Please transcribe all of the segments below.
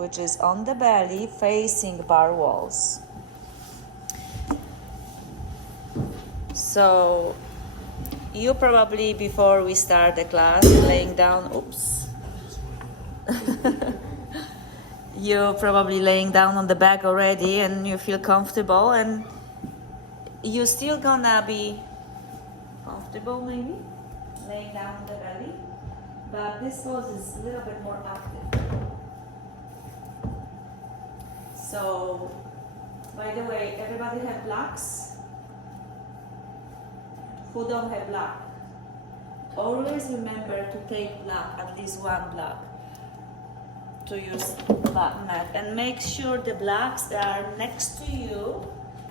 which is on the belly facing bar walls. So you probably, before we start the class, laying down, you're probably laying down on the back already and you feel comfortable, and you're still gonna be comfortable maybe, laying down on the belly, but this pose is a little bit more active. So, by the way, everybody have blocks? Who don't have block? Always remember to take block, at least one block, to use block mat, and make sure the blocks that are next to you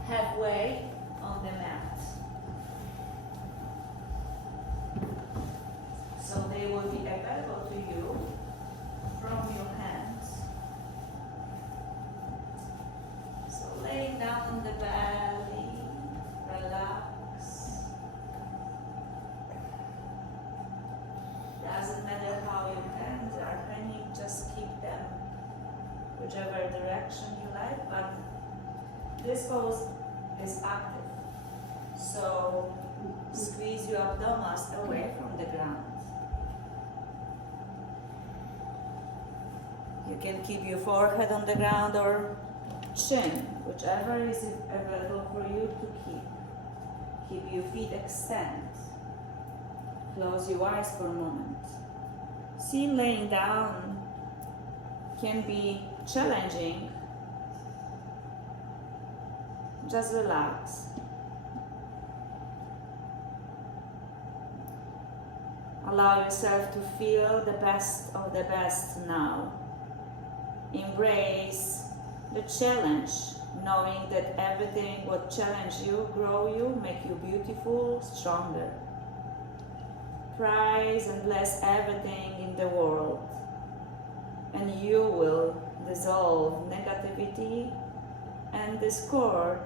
halfway on the mat. So they will be available to you from your hands. So laying down on the belly, relax. Doesn't matter how your hands are hanging, just keep them whichever direction you like, but this pose is active. So squeeze your abdominals away from the ground. You can keep your forehead on the ground or chin, whichever is available for you to keep. Keep your feet extended. Close your eyes for a moment. See, laying down can be challenging. Just relax. Allow yourself to feel the best of the best now. Embrace the challenge, knowing that everything will challenge you, grow you, make you beautiful, stronger. Praise and bless everything in the world, and you will dissolve negativity and discord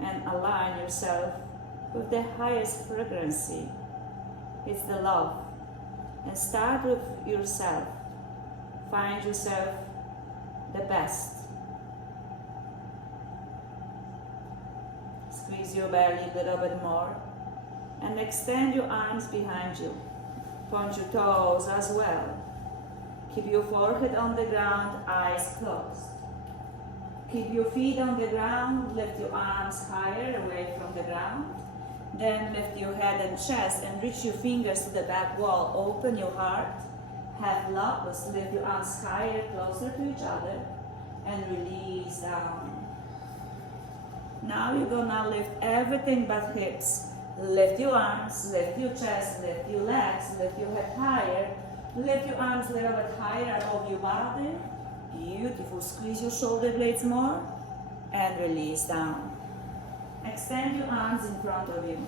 and align yourself with the highest frequency. It's the love. And start with yourself. Find yourself the best. Squeeze your belly a little bit more and extend your arms behind you. Point your toes as well. Keep your forehead on the ground, eyes closed. Keep your feet on the ground, lift your arms higher away from the ground. Then lift your head and chest and reach your fingers to the back wall. Open your heart. Have love. Lift your arms higher, closer to each other, and release down. Now you're gonna lift everything but hips. Lift your arms, lift your chest, lift your legs, lift your head higher. Lift your arms a little bit higher above your body. Beautiful. Squeeze your shoulder blades more and release down. Extend your arms in front of you.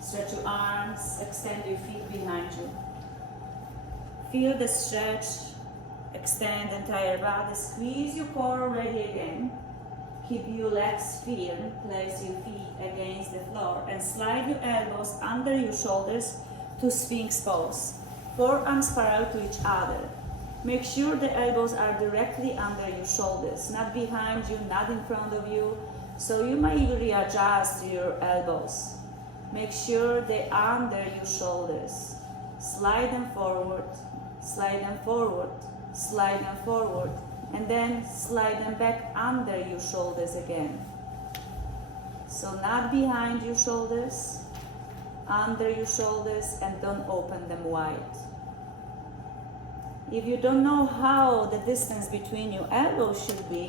Stretch your arms, extend your feet behind you. Feel the stretch, extend the entire body, squeeze your core already again. Keep your legs firm, place your feet against the floor and slide your elbows under your shoulders to Sphinx pose. Forearms parallel to each other. Make sure the elbows are directly under your shoulders, not behind you, not in front of you. So you may readjust your elbows. Make sure they're under your shoulders. Slide them forward, slide them forward, slide them forward, and then slide them back under your shoulders again. So not behind your shoulders, under your shoulders, and don't open them wide. If you don't know how the distance between your elbows should be,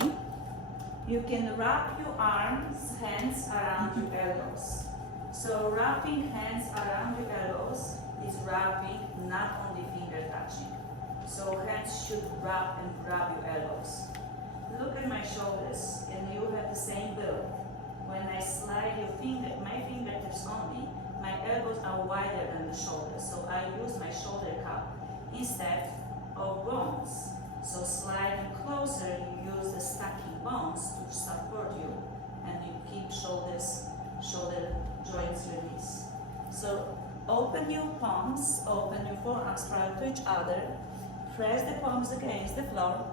you can wrap your arms, hands around your elbows. So wrapping hands around your elbows is wrapping, not only finger touching. So hands should wrap and grab your elbows. Look at my shoulders and you have the same build. When I slide my fingertips only, my elbows are wider than the shoulders. So I use my shoulder cup instead of bones. So slide them closer, you use the stacking bones to support you, and you keep shoulder joints released. So open your palms, open your forearms parallel to each other, press the palms against the floor,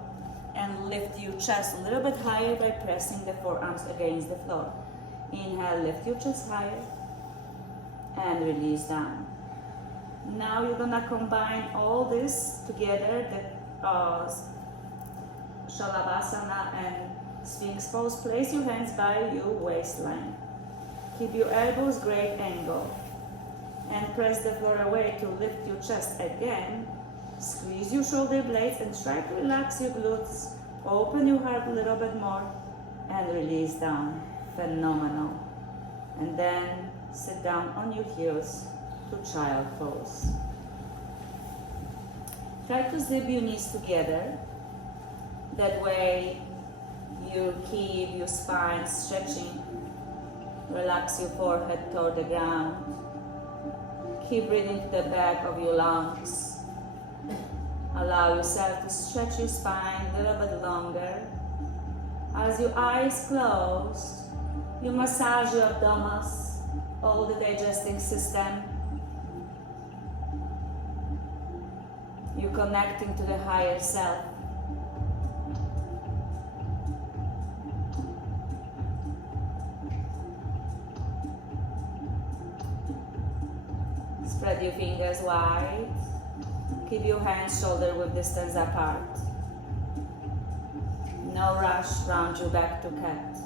And lift your chest a little bit higher by pressing the forearms against the floor. Inhale, lift your chest higher and release down. Now you're gonna combine all this together, the Shalabhasana and Sphinx pose. Place your hands by your waistline. Keep your elbows great angle. And press the floor away to lift your chest again. Squeeze your shoulder blades and try to relax your glutes. Open your heart a little bit more and release down. Phenomenal. And then sit down on your heels to child pose. Try to zip your knees together. That way you keep your spine stretching. Relax your forehead toward the ground. Keep breathing to the back of your lungs. Allow yourself to stretch your spine a little bit longer. As your eyes close, you massage your abdominals, all the digesting system. You're connecting to the higher self. Spread your fingers wide. Keep your hands shoulder-width distance apart. No rush, round your back to cat.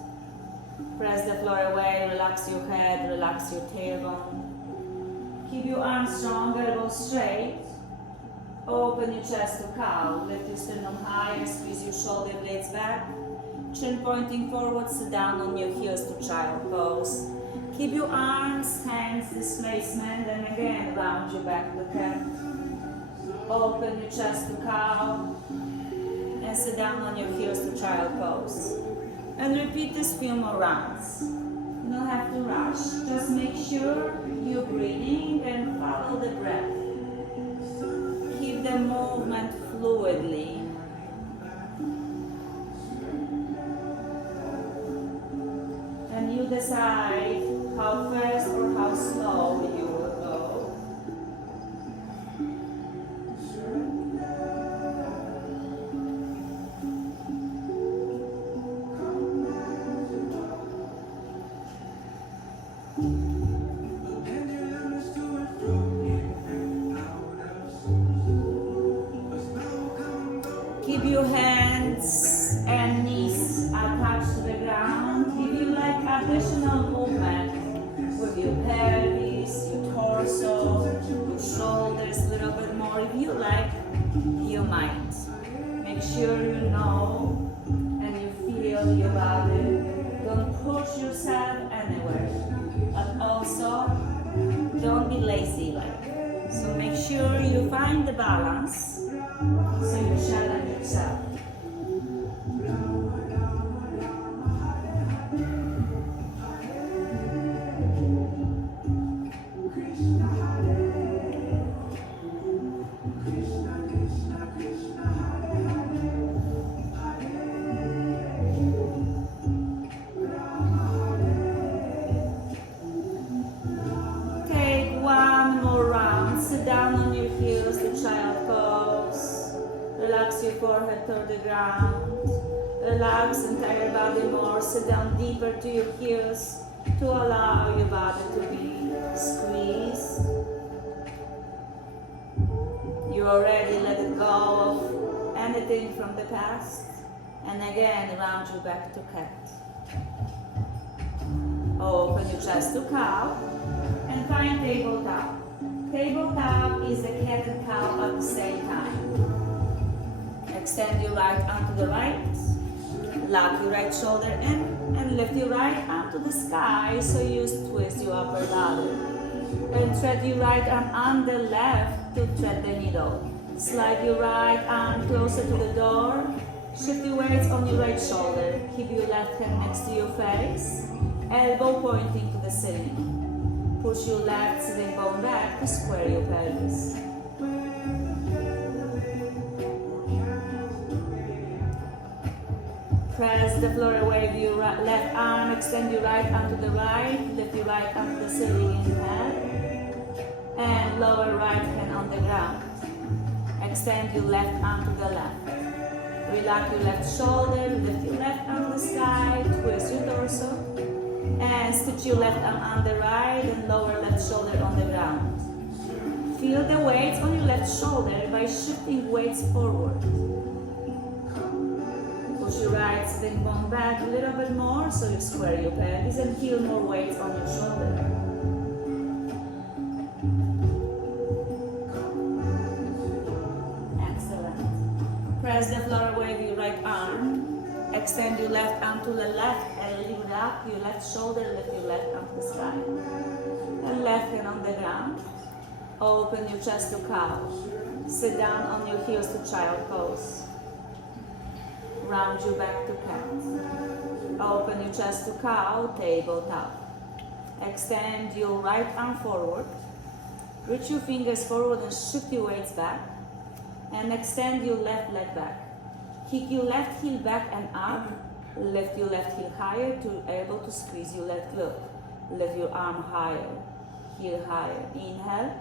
Press the floor away, relax your head, relax your tailbone. Keep your arms strong, elbows straight. Open your chest to cow. Lift your sternum high, squeeze your shoulder blades back. Chin pointing forward, sit down on your heels to child pose. Keep your arms, hands displacement, and again round your back to cat. Open your chest to cow and sit down on your heels to child pose. And repeat this few more rounds. You don't have to rush. Just make sure you're breathing and follow the breath. Keep the movement fluidly. And you decide how fast or how slow you will go. Keep your hands and knees attached to the ground. If you like additional movement with your pelvis, your torso, your shoulders a little bit more, if you like, you might. Make sure you know and you feel your body. Don't push yourself anywhere, but also don't be lazy like. So make sure you find the balance. So you challenge yourself. Take one more round. Sit down on your heels, the child pose. Relax your forehead toward the ground. Relax entire body more. Sit down deeper to your heels to allow your body to be squeezed. You already let it go of anything from the past. And again, round your back to cat. Open your chest to cow and find tabletop. Tabletop is a cat and cow at the same time. Extend your right arm to the right, lock your right shoulder in, and lift your right arm to the sky so you twist your upper body. And thread your right arm on the left to thread the needle. Slide your right arm closer to the door. Shift your weights on your right shoulder. Keep your left hand next to your face, elbow pointing to the ceiling. Push your left sitting bone back to square your pelvis. Press the floor away with your left arm, extend your right arm to the right, lift your right arm to the ceiling, inhale, and lower right hand on the ground. Extend your left arm to the left. Relax your left shoulder, lift your left arm to the sky, twist your torso, and stitch your left arm on the right and lower left shoulder on the ground. Feel the weights on your left shoulder by shifting weights forward. Push your right sitting bone back a little bit more so you square your pelvis and feel more weight on your shoulder. Excellent. Press the floor with your right arm. Extend your left arm to the left and lift up your left shoulder, lift your left arm to the sky. And left hand on the ground. Open your chest to cow. Sit down on your heels to child pose. Round your back to cat. Open your chest to cow, tabletop. Extend your right arm forward. Reach your fingers forward and shift your weights back. And extend your left leg back. Kick your left heel back and up. Lift your left heel higher to able to squeeze your left glute. Lift your arm higher, heel higher. Inhale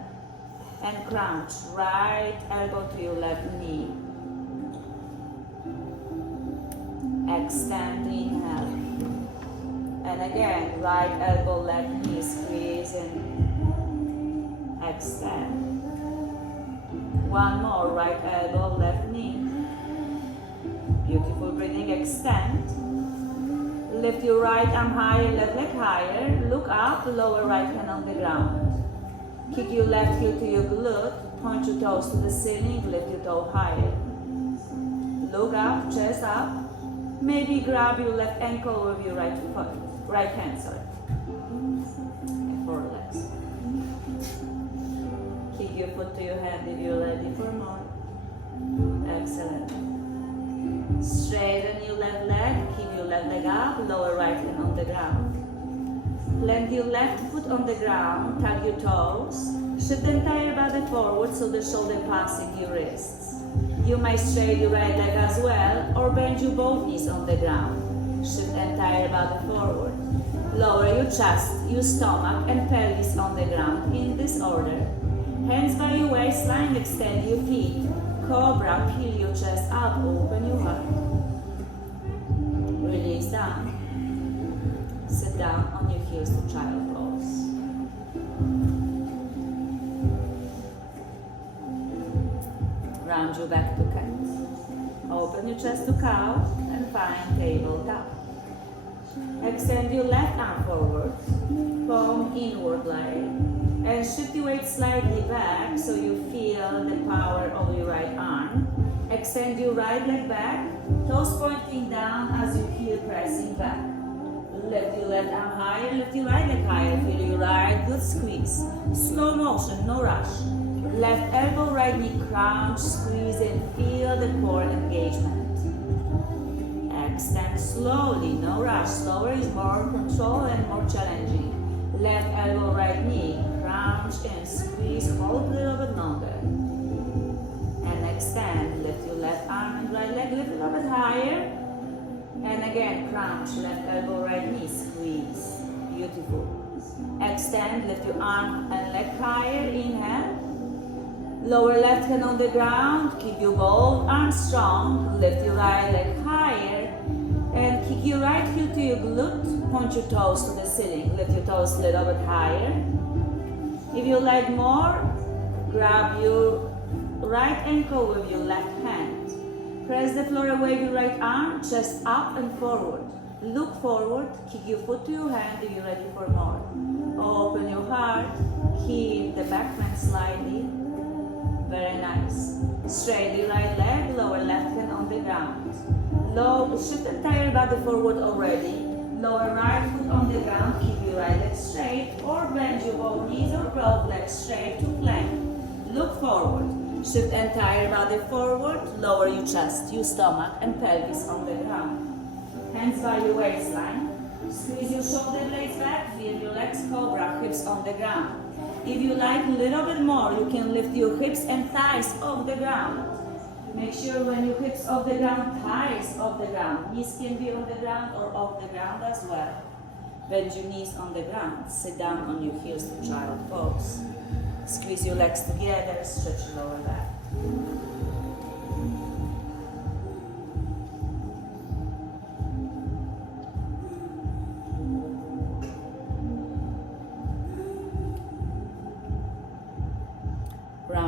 and crunch. Right elbow to your left knee. Extend, inhale. And again, right elbow, left knee, squeeze in. Extend. One more, right elbow, left knee. Beautiful breathing, extend. Lift your right arm higher, left leg higher. Look up, lower right hand on the ground. Kick your left heel to your glute. Point your toes to the ceiling, lift your toe higher. Look up, chest up. Maybe grab your left ankle with your right foot, right hand, sorry. And forelegs. Kick your foot to your hand if you're ready for more. Excellent. Straighten your left leg, keep your left leg up, lower right hand on the ground. Plant your left foot on the ground, tap your toes, shift the entire body forward so the shoulder passing your wrists. You might straighten your right leg as well or bend your both knees on the ground. Shift the entire body forward. Lower your chest, your stomach and pelvis on the ground in this order. Hands by your waistline, extend your feet. Cobra, peel your chest up, open your heart. Release down. Sit down on your heels to child pose. Round your back to cat. Open your chest to cow and find tabletop. Extend your left arm forward, palm inward lie, and shift your weight slightly back so you feel the power of your right arm. Extend your right leg back, toes pointing down as your heel pressing back. Lift your left arm higher, lift your right leg higher, feel your right good squeeze. Slow motion, no rush. Left elbow, right knee, crunch, squeeze and feel the core engagement. Extend slowly, no rush. Slower is more control and more challenging. Left elbow, right knee, crunch and squeeze, hold a little bit longer. And extend, lift your left arm and right leg, lift a little bit higher. And again, crunch, left elbow, right knee, squeeze. Beautiful. Extend, lift your arm and leg higher, inhale. Lower left hand on the ground, keep your both arms strong, lift your right leg higher, and kick your right heel to your glute, point your toes to the ceiling, lift your toes a little bit higher. If you like more, grab your right ankle with your left hand. Press the floor away with your right arm, chest up and forward. Look forward, kick your foot to your hand if you're ready for more. Open your heart, keep the back bend slightly. Very nice. Straight your right leg, lower left hand on the ground. Shift the entire body forward already. Lower right foot on the ground, keep your right leg straight or bend your both knees or both legs straight to plank. Look forward. Shift the entire body forward, lower your chest, your stomach and pelvis on the ground. Hands by your waistline. Squeeze your shoulder blades back, feel your legs cobra, hips on the ground. If you like a little bit more, you can lift your hips and thighs off the ground. Make sure when your hips off the ground, thighs off the ground. Knees can be on the ground or off the ground as well. Bend your knees on the ground. Sit down on your heels to child pose. Squeeze your legs together, stretch your lower back.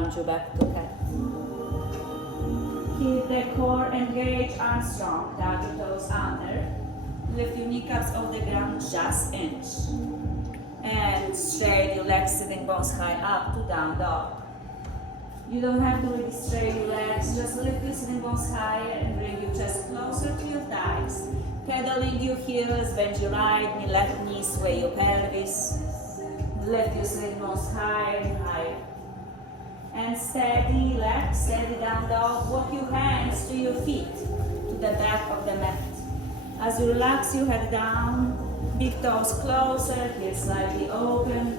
ground you back to cat. Keep the core engaged and strong. Tuck your toes under. Lift your kneecaps off the ground just inch. And straight your legs, sitting bones high up to down dog. You don't have to really straighten your legs, just lift your sitting bones higher and bring your chest closer to your thighs. Pedaling your heels, bend your right knee, left knee, sway your pelvis. Lift your sitting bones higher and higher. And steady legs, steady down dog. Walk your hands to your feet, to the back of the mat. As you relax your head down, big toes closer, heels slightly open.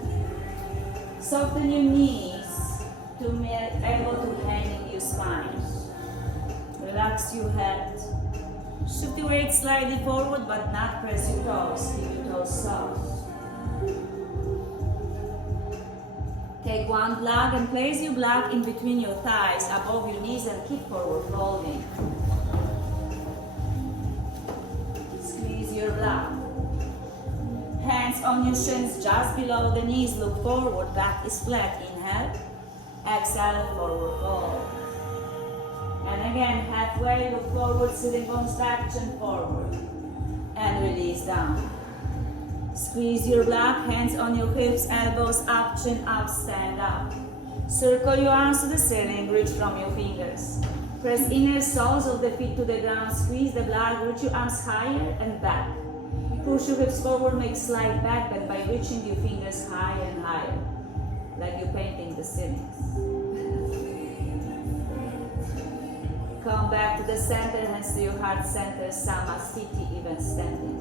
Soften your knees to be able to hang in your spine. Relax your head. Shift your weight slightly forward, but not press your toes. Keep your toes soft. Take one block and place your block in between your thighs, above your knees, and keep forward folding. Squeeze your block. Hands on your shins just below the knees. Look forward. Back is flat. Inhale. Exhale. Forward fold. And again, halfway. Look forward. Sitting bones back. Chin forward. And release down. Squeeze your block. Hands on your hips. Elbows up. Chin up. Stand up. Circle your arms to the ceiling. Reach from your fingers. Press inner soles of the feet to the ground. Squeeze the block. Reach your arms higher and back. Push your hips forward, make slight back bend by reaching your fingers higher and higher, like you're painting the ceilings. Come back to the center, hands to your heart center, Samasthiti, even standing.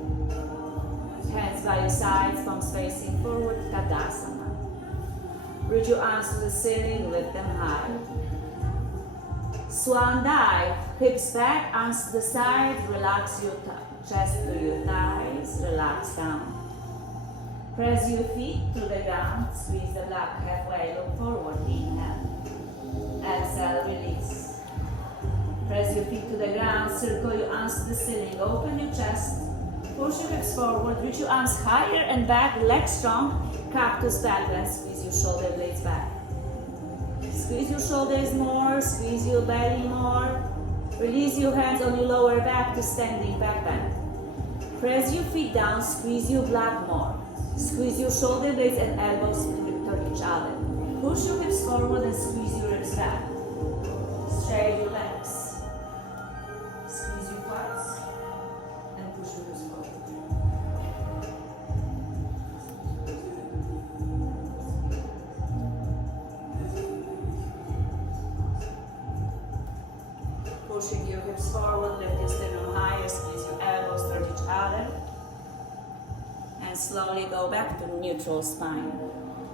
Hands by your sides, palms facing forward, Tadasana. Reach your arms to the ceiling, lift them high. Swan dive, hips back, arms to the side, relax your chest to your thighs, relax down. Press your feet to the ground, squeeze the block halfway, look forward, inhale. Exhale, release. Press your feet to the ground, circle your arms to the ceiling, open your chest, push your hips forward, reach your arms higher and back, legs strong, cactus back, and squeeze your shoulder blades back. Squeeze your shoulders more, squeeze your belly more. Release your hands on your lower back to standing back bend. Press your feet down, squeeze your block more. Squeeze your shoulder blades and elbows toward each other. Push your hips forward and squeeze your ribs back. Straighten your legs. Squeeze your quads and push your ribs forward. Pushing your hips forward, lift your sternum higher, squeeze your elbows toward each other. And slowly go back to neutral spine.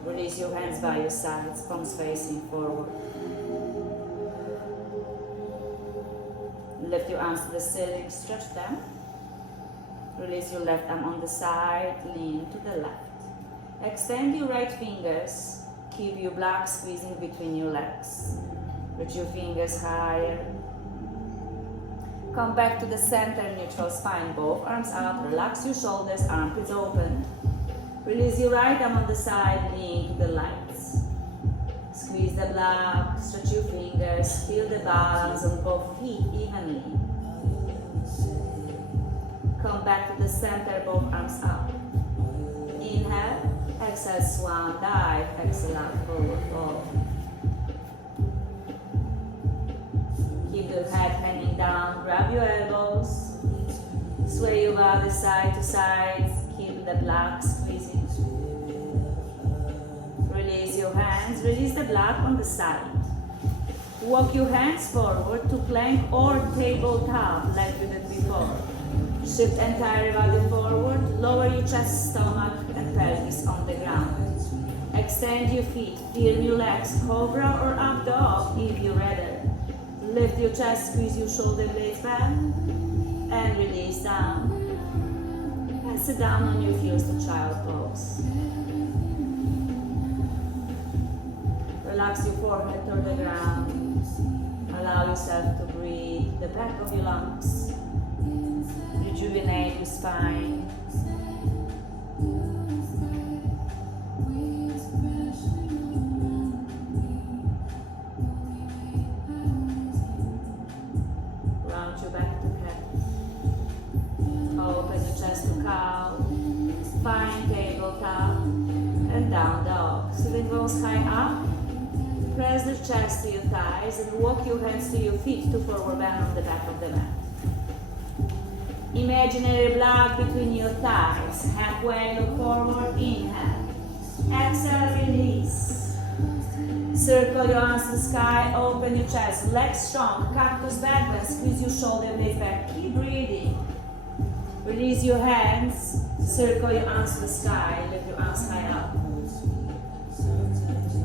Release your hands by your sides, palms facing forward. Lift your arms to the ceiling, stretch them. Release your left arm on the side, lean to the left. Extend your right fingers, keep your block squeezing between your legs. Reach your fingers higher. Come back to the center, neutral spine, both arms out, relax your shoulders, armpits open. Release your right arm on the side, lean to the lights. Squeeze the block, stretch your fingers, feel the balance on both feet evenly. Come back to the center, both arms up. Inhale, exhale, swan dive, exhale out, forward fold. Keep the head hanging down, grab your elbows, sway your body side to side, keep the block squeezing. Release your hands, release the block on the side. Walk your hands forward to plank or tabletop like you did before. Shift entire body forward, lower your chest, stomach and pelvis on the ground. Extend your feet, feel your legs, cobra or up dog if you're ready. Lift your chest, squeeze your shoulder blades back, and release down. And sit down on your heels to child pose. Relax your forehead toward the ground. Allow yourself to breathe the back of your lungs. Rejuvenate your spine. cow, fine tabletop, and down dog. Sitting bones high up, press the chest to your thighs and walk your hands to your feet to forward bend on the back of the mat. Imaginary block between your thighs, halfway look forward, inhale. Exhale, release. Circle your arms to the sky, open your chest, legs strong, cactus back bend, squeeze your shoulder blades back, keep breathing. Release your hands, circle your arms to the sky, lift your arms high up.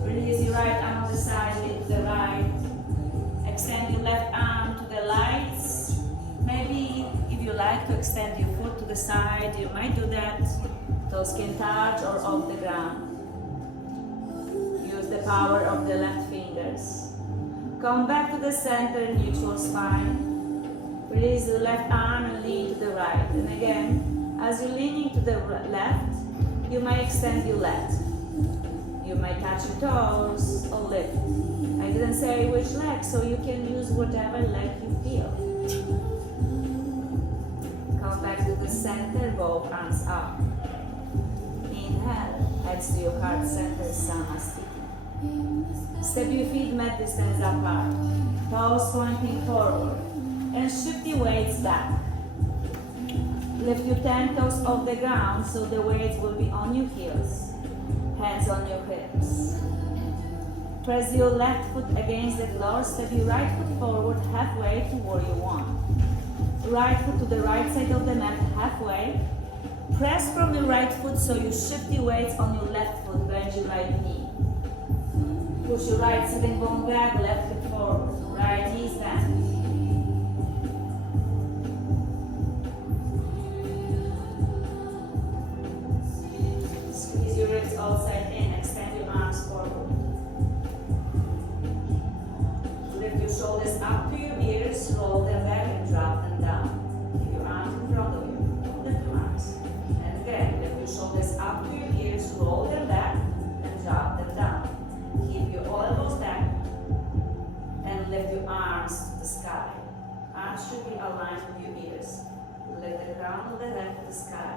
Release your right arm on the side, lift the right. Extend your left arm to the lights. Maybe if you like to extend your foot to the side, you might do that. Toes can touch or off the ground. Use the power of the left fingers. Come back to the center, neutral spine. Release the left arm and lean to the right. And again, as you're leaning to the left, you might extend your left. You might touch your toes or lift. I didn't say which leg, so you can use whatever leg you feel. Come back to the center, both arms up. Inhale, heads to your heart center, Samasthiti. Step your feet mat distance apart, toes pointing forward, and shift your weights back. Lift your 10 toes off the ground so the weights will be on your heels, hands on your hips. Press your left foot against the floor, step your right foot forward halfway to warrior one. Right foot to the right side of the mat halfway. Press from your right foot so you shift your weights on your left foot, bend your right knee. Push your right sitting bone back, left foot forward, right knees back. Squeeze your ribs outside in, extend your arms forward. Lift your shoulders up to your ears, roll them back and drop them down. Keep your arms in front of you, lift your arms. And again, lift your shoulders up to your ears, roll them back and drop them down. Keep your elbows back and lift your arms to the sky. Arms should be aligned with your ears. Lift the crown of the head to the sky.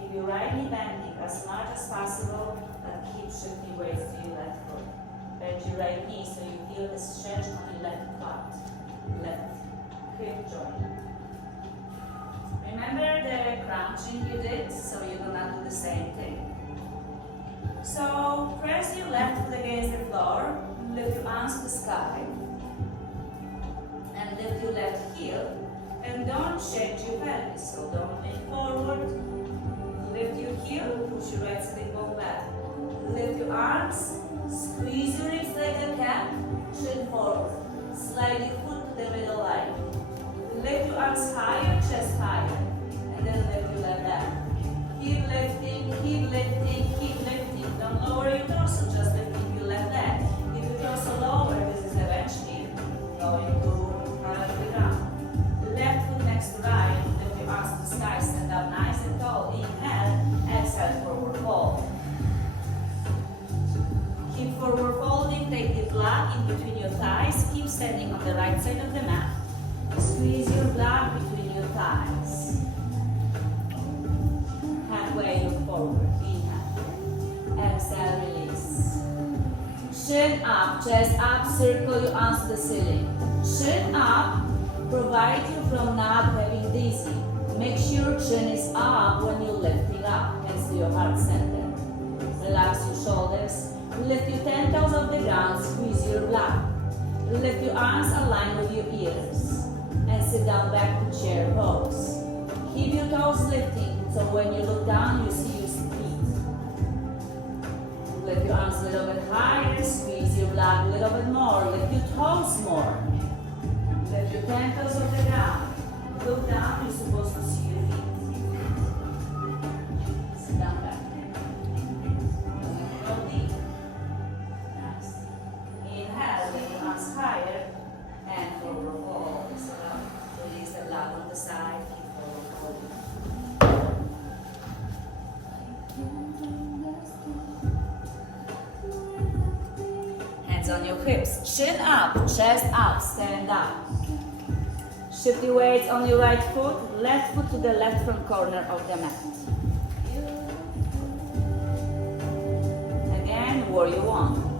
Keep your right knee bending as much as possible and keep shifting weights to your left foot. Bend your right knee so you feel the stretch on your left quad, left hip joint. Remember the crouching you did, so you're gonna do the same thing. So press your left foot against the floor, lift your arms to the sky, and lift your left heel, and don't change your pelvis, so don't lean forward, lift your heel, push your right sitting bone back, lift your arms, squeeze your hips like a cat, chin forward, slide your foot to the middle line, lift your arms higher, chest higher, and then lift your left back. Keep lifting, keep lifting, keep lifting. Don't lower your torso, just lifting your left leg. If your torso lower, this is eventually going to front of the ground. Left foot next to right, lift your arms to the sky, stand up nice and tall. Inhale, exhale, forward fold. Keep forward folding, take the block in between your thighs, keep standing on the right side of the mat. Squeeze your block between your thighs. Halfway look forward, inhale, exhale, release. Chin up, chest up, circle your arms to the ceiling. Chin up, provide you from not having dizzy. Make sure chin is up when you're lifting up, hands to your heart center. Relax your shoulders, lift your 10 toes off the ground, squeeze your block. Lift your arms aligned with your ears, and sit down back to chair pose. Keep your toes lifting, so when you look down, you see your feet. Lift your arms a little bit higher, squeeze your block a little bit more, lift your toes more. Lift your 10 toes off the ground. Look down, you're supposed to see your feet. Sit down back. Roll deep. Nice. Inhale, lift your arms higher, and forward fold. So release the block on the side, keep forward folding. Hands on your hips, chin up, chest up, stand up. Shift your weights on your right foot, left foot to the left front corner of the mat. Again, warrior one.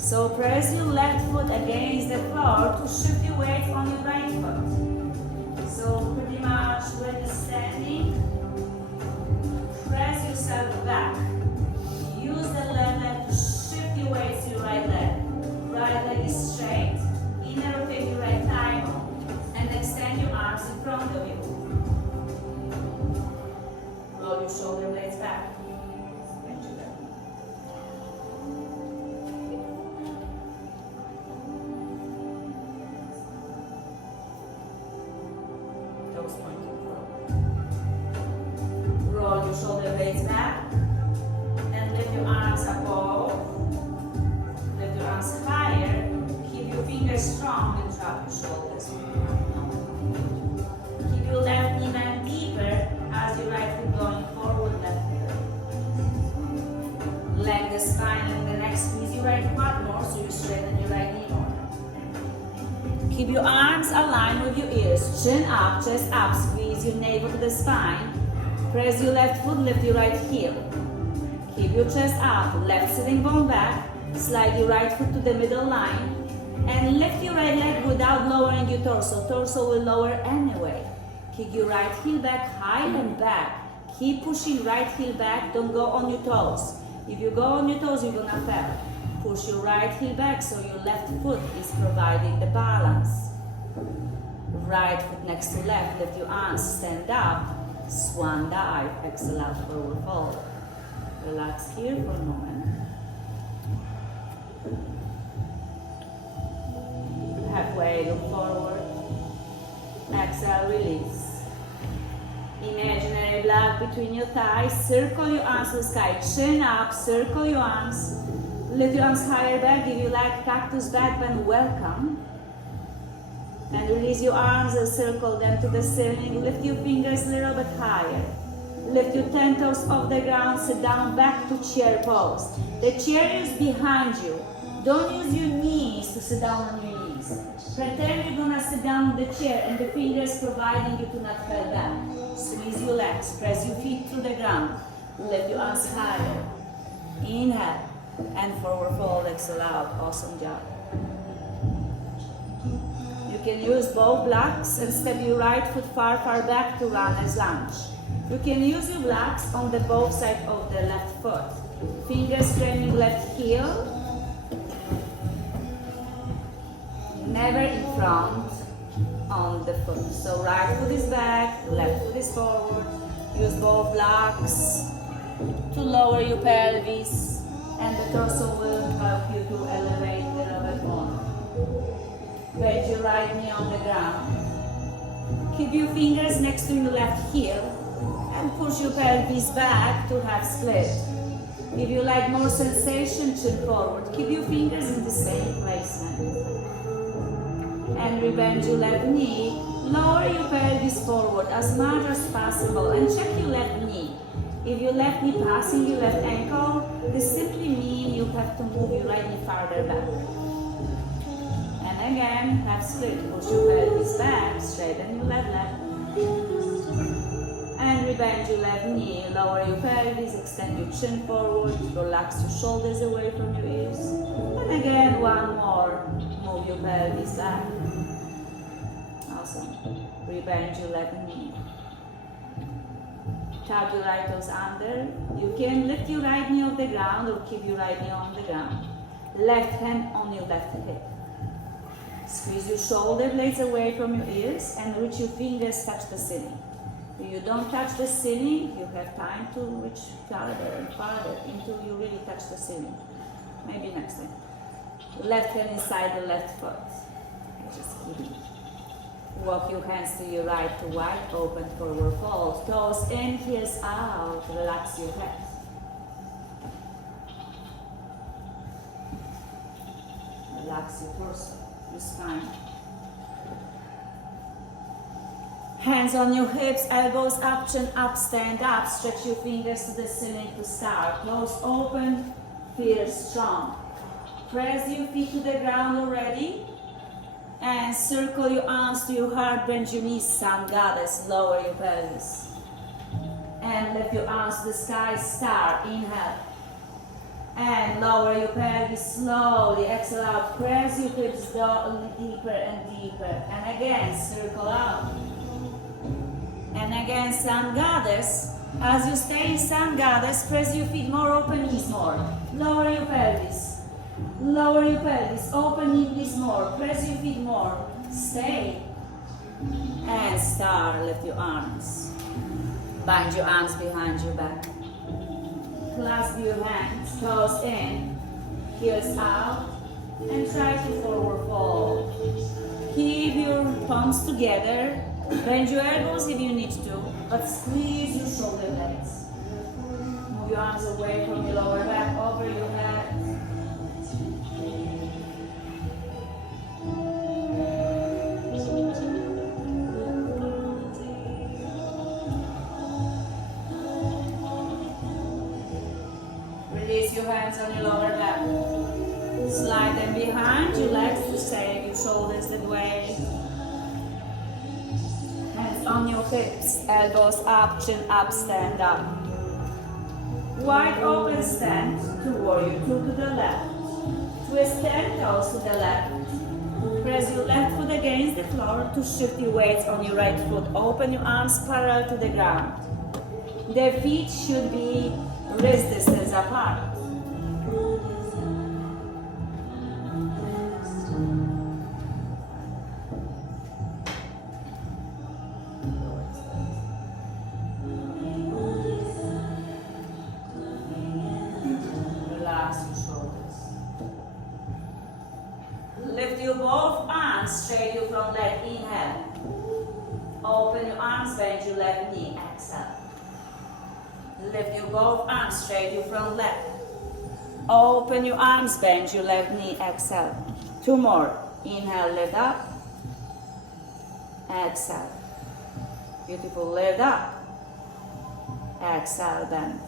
So press your left foot against the floor to shift your weight on your right foot. So pretty much when you're standing, press yourself back. Use the left leg to shift your weight to your right leg. Right leg is straight. Inner rotate your right thigh and extend your arms in front of you. Roll your shoulder blades back. Roll your shoulder blades back and lift your arms above. Lift your arms higher. Keep your fingers strong and drop your shoulders. Keep your left knee bent deeper as your right foot going forward, left foot. Lengthen the spine and the neck, squeeze your right quad more so you straighten your right knee more. Keep your arms aligned with your ears. Chin up, chest up, squeeze your navel to the spine. Press your left foot, lift your right heel. Keep your chest up, left sitting bone back. Slide your right foot to the middle line. And lift your right leg without lowering your torso. Torso will lower anyway. Kick your right heel back, high and back. Keep pushing right heel back, don't go on your toes. If you go on your toes, you're gonna fall. Push your right heel back so your left foot is providing the balance. Right foot next to left, lift your arms, stand up. Swan dive, exhale out, forward fold. Relax here for a moment. Halfway, look forward. Exhale, release. Imaginary block between your thighs. Circle your arms to the sky. Chin up, circle your arms. Lift your arms higher back. If you like cactus back bend, welcome. And release your arms and circle them to the ceiling. Lift your fingers a little bit higher. Lift your 10 toes off the ground. Sit down back to chair pose. The chair is behind you. Don't use your knees to sit down on your knees. Pretend you're gonna sit down on the chair and the fingers providing you to not fall back. Squeeze your legs. Press your feet through the ground. Lift your arms higher. Inhale. And forward fold. Exhale out. Awesome job. You can use both blocks and step your right foot far back to runner's lunge. You can use your blocks on the both sides of the left foot. Fingers framing left heel. Never in front on the foot. So right foot is back, left foot is forward. Use both blocks to lower your pelvis and the torso will help you to elevate a little bit more. Bend your right knee on the ground. Keep your fingers next to your left heel and push your pelvis back to half split. If you like more sensation, chin forward. Keep your fingers in the same placement. And rebend your left knee. Lower your pelvis forward as much as possible and check your left knee. If your left knee passing your left ankle, this simply means you have to move your right knee farther back. And again, half split. Push your pelvis back, straighten your left leg. And rebend your left knee. Lower your pelvis, extend your chin forward, relax your shoulders away from your ears. And again, one more. Move your pelvis back. Awesome. Rebend your left knee. Tap your right toes under. You can lift your right knee off the ground or keep your right knee on the ground. Left hand on your left hip. Squeeze your shoulder blades away from your ears and reach your fingers touch the ceiling. If you don't touch the ceiling, you have time to reach farther and farther until you really touch the ceiling. Maybe next time. Left hand inside the left foot. Just kidding. Walk your hands to your right to wide open forward fold. Toes in, heels out. Relax your head. Relax your torso, your spine. Hands on your hips, elbows up, chin up, stand up. Stretch your fingers to the ceiling to start. Toes open, feel strong. Press your feet to the ground already. And circle your arms to your heart, bend your knees, sun goddess, lower your pelvis. And lift your arms to the sky, star, inhale. And lower your pelvis slowly, exhale out, press your hips down deeper and deeper. And again, circle out. And again, sun goddess. As you stay in sun goddess, press your feet more, open knees more. Lower your pelvis. Lower your pelvis, open your knees more, press your feet more, stay. And star, lift your arms. Bind your arms behind your back. Clasp your hands, toes in, heels out, and try to forward fold. Keep your palms together, bend your elbows if you need to, but squeeze your shoulder blades. Move your arms away from your lower back, over your head. Release your hands on your lower back. Slide them behind your legs to save your shoulders that way. Hands on your hips, elbows up, chin up, stand up. Wide open stand to warrior two to the left. Twist 10 toes to the left. Press your left foot against the floor to shift your weights on your right foot. Open your arms parallel to the ground. The feet should be wrist distance apart. Relax your shoulders. Lift your both arms, straight your front leg, inhale. Open your arms, bend your left knee, exhale. Lift your both arms, straight your front leg. Open your arms, bend your left knee, exhale. Two more. Inhale, lift up. Exhale. Beautiful, lift up. Exhale, bend.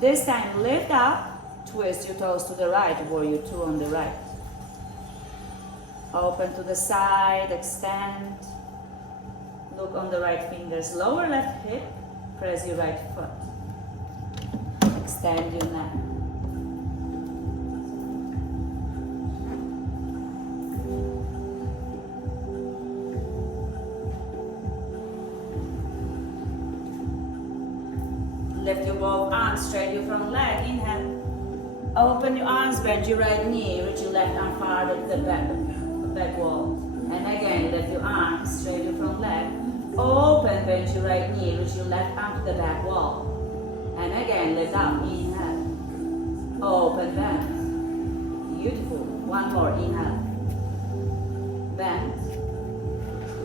This time, lift up. Twist your toes to the right, warrior two on the right. Open to the side, extend. Look on the right fingers, lower left hip. Press your right foot. Extend your neck. Lift your both arms, straight your front leg, inhale. Open your arms, bend your right knee, reach your left arm farther to the back wall. And again, lift your arms, straight your front leg. Open, bend your right knee, reach your left arm to the back wall. And again, lift up, inhale. Open, bend. Beautiful. One more, inhale. Bend.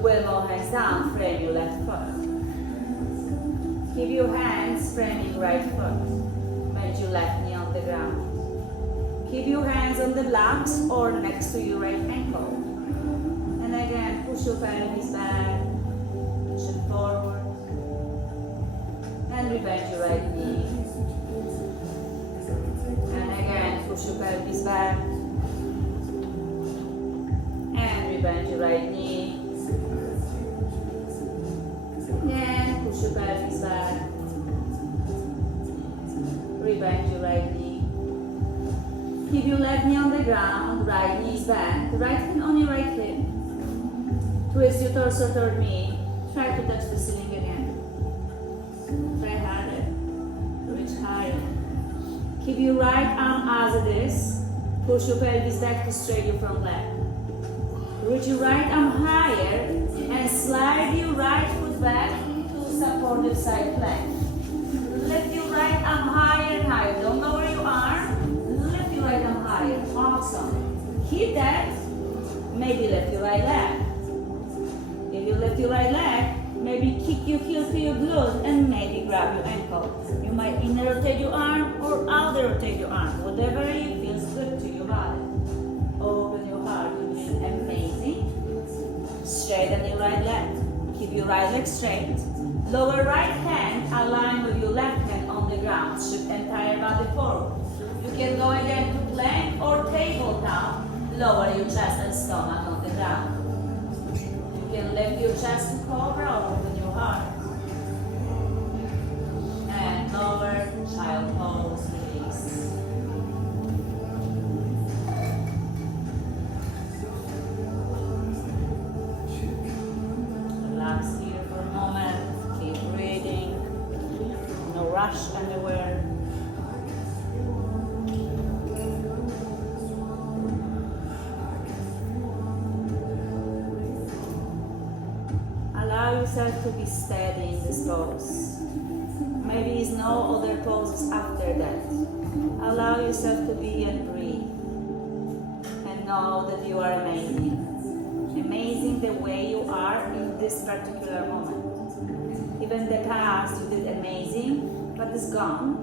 Elbow hands down, frame your left foot. Keep your hands framing right foot. Bend your left knee on the ground. Keep your hands on the blocks or next to your right ankle. And again, push your pelvis back. Push it forward. And rebend your right knee. And again, push your pelvis back. And rebend your right knee. And push your pelvis back. Rebend your right knee. Keep your left knee on the ground, right knee is back, right hand on your right hip. Twist your torso toward me. Try to touch the ceiling again. Try harder. Reach higher. Keep your right arm as it is. Push your pelvis back to straight your front leg. Reach your right arm higher and slide your right foot back to supportive side plank. Lift your right arm higher and higher. Don't lower your arm. Lift your right arm higher. Awesome. Keep that. Maybe lift your right leg. If you lift your right leg, maybe kick your heel to your glute and maybe grab your ankle. You might inner rotate your arm or outer rotate your arm. Whatever you feels good to your body. Open your heart. You're doing amazing. Straighten your right leg. Keep your right leg straight. Lower right hand align with your left hand on the ground. Shift entire body forward. You can go again to plank or tabletop. Lower your chest and stomach on the ground. can lift your chest to cobra, open your heart. And lower, child pose, release. Relax here for a moment, keep breathing. No rush anywhere. Allow yourself to be steady in this pose. Maybe there's no other poses after that. Allow yourself to be and breathe. And know that you are amazing. Amazing the way you are in this particular moment. Even the past you did amazing, but it's gone.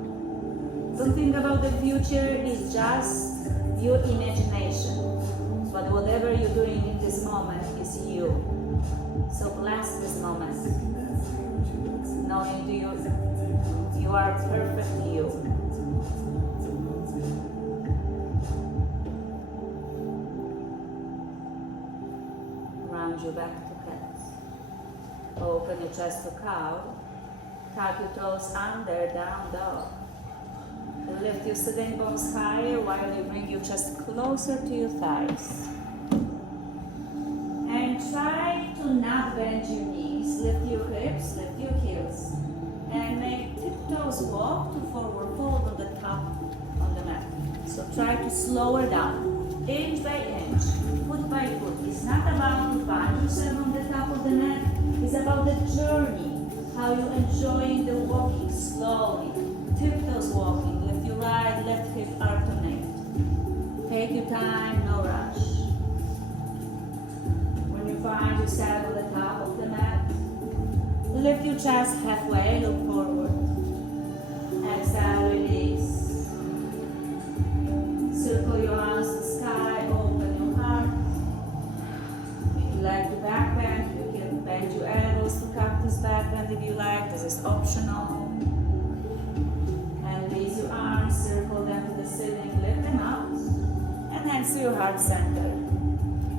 Don't think about the future, it's just your imagination. But whatever you're doing in this moment is you. So bless this moment, knowing you are perfect you. Round your back to cat. Open your chest to cow. Tuck your toes under, down dog. Lift your sitting bones higher while you bring your chest closer to your thighs. And try to not bend your knees. Lift your hips, lift your heels. And make tiptoes walk to forward fold on the top on the mat. So try to slow her down, inch by inch, foot by foot. It's not about to find yourself on the top of the mat. It's about the journey, how you enjoying the walking slowly. Tiptoes walking. Lift your right, left hip alternate. Take your time, no rush. Find yourself on the top of the mat. Lift your chest halfway, look forward. Exhale, release. Circle your arms to the sky, open your heart. If you like to back bend, you can bend your elbows to cactus back bend if you like. This is optional. And release your arms, circle them to the ceiling, lift them out. And hands to your heart center.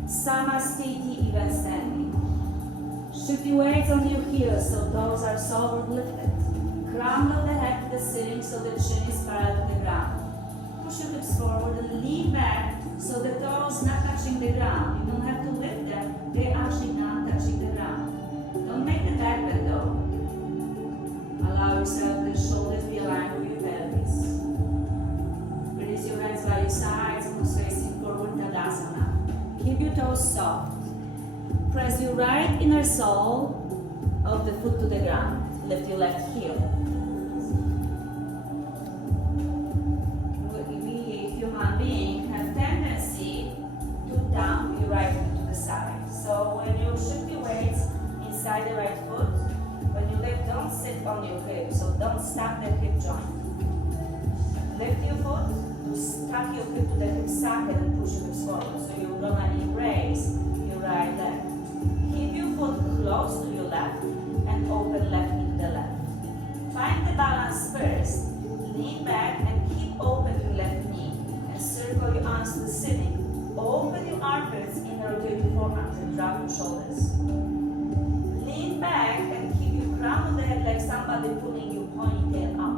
Samastiti, even standing. Shift your weights on your heels so those are forward lifted. Crown of the head to the ceiling so the chin is parallel to the ground. Push your hips forward and lean back so the toes not touching the ground. You don't have to lift them, they're actually not touching the ground. Don't make the back bend though. Allow yourself the shoulders be aligned with your pelvis. Release your hands by your sides, nose facing forward, Tadasana. Keep your toes soft. Press your right inner sole of the foot to the ground. Lift your left heel. We, human beings, have tendency to dump your right foot to the side. So when you shift your weights inside the right foot, when you lift, don't sit on your hip. So don't stack the hip joint. Lift your foot to stack your hip to the hip socket and push your hips forward. So you're gonna embrace your right leg. Keep your foot close to your left and open left into the left. Find the balance first. Lean back and keep open your left knee and circle your arms to the ceiling. Open your armpits and rotate your forearms and drop your shoulders. Lean back and keep your crown of the head like somebody pulling your ponytail up.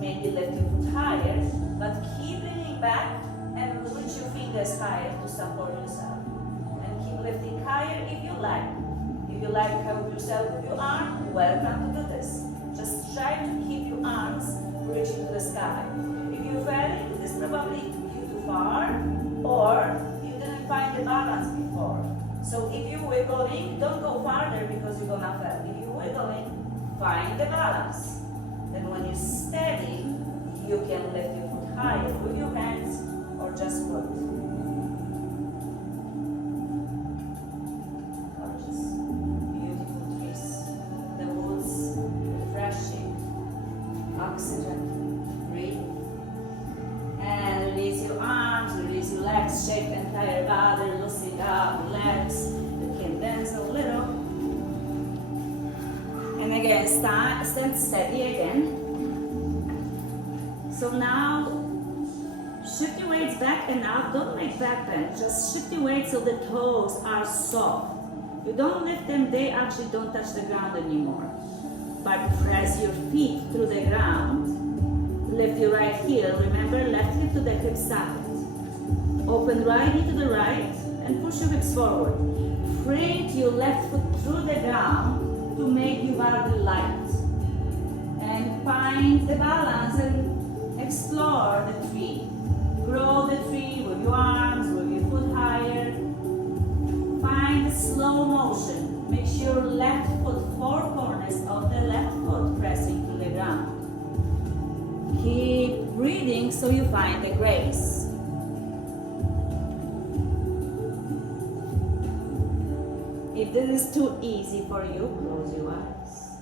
Maybe lift your foot higher, but keep leaning back and reach your fingers higher to support yourself. And keep lifting higher if you like. If you like to help yourself with your arm, welcome to do this. Just try to keep your arms reaching to the sky. If you fell, this probably took you too far, or you didn't find the balance before. So if you're wiggling, don't go farther because you're gonna fall. If you're wiggling, find the balance. Then when you're steady, you can lift your foot higher with your hands or just foot. Gorgeous. Beautiful trees. The woods, refreshing. Oxygen. Breathe. And release your arms, release your legs, shake the entire body, loosen up, relax. You can dance a little. And again, stand steady again. So now, shift your weights back and up. Don't make back bend. Just shift your weight so the toes are soft. You don't lift them, they actually don't touch the ground anymore. But press your feet through the ground. Lift your right heel. Remember, left hip to the hip side. Open right knee to the right and push your hips forward. Print your left foot through the ground to make your body light. And find the balance and explore the tree. Grow the tree with your arms, with your foot higher. Find the slow motion. Make sure left foot, four corners of the left foot pressing to the ground. Keep breathing so you find the grace. If this is too easy for you, close your eyes.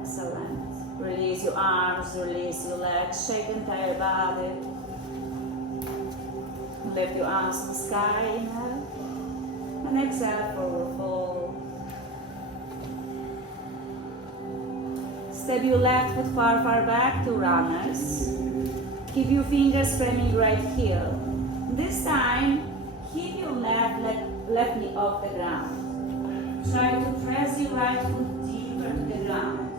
Excellent. Release your arms, release your legs, shake the entire body. Lift your arms to the sky, inhale. And exhale, forward fold. Step your left foot far, far back to runners. Keep your fingers framing right heel. This time, keep your left knee off the ground. Try to press your right foot deeper to the ground.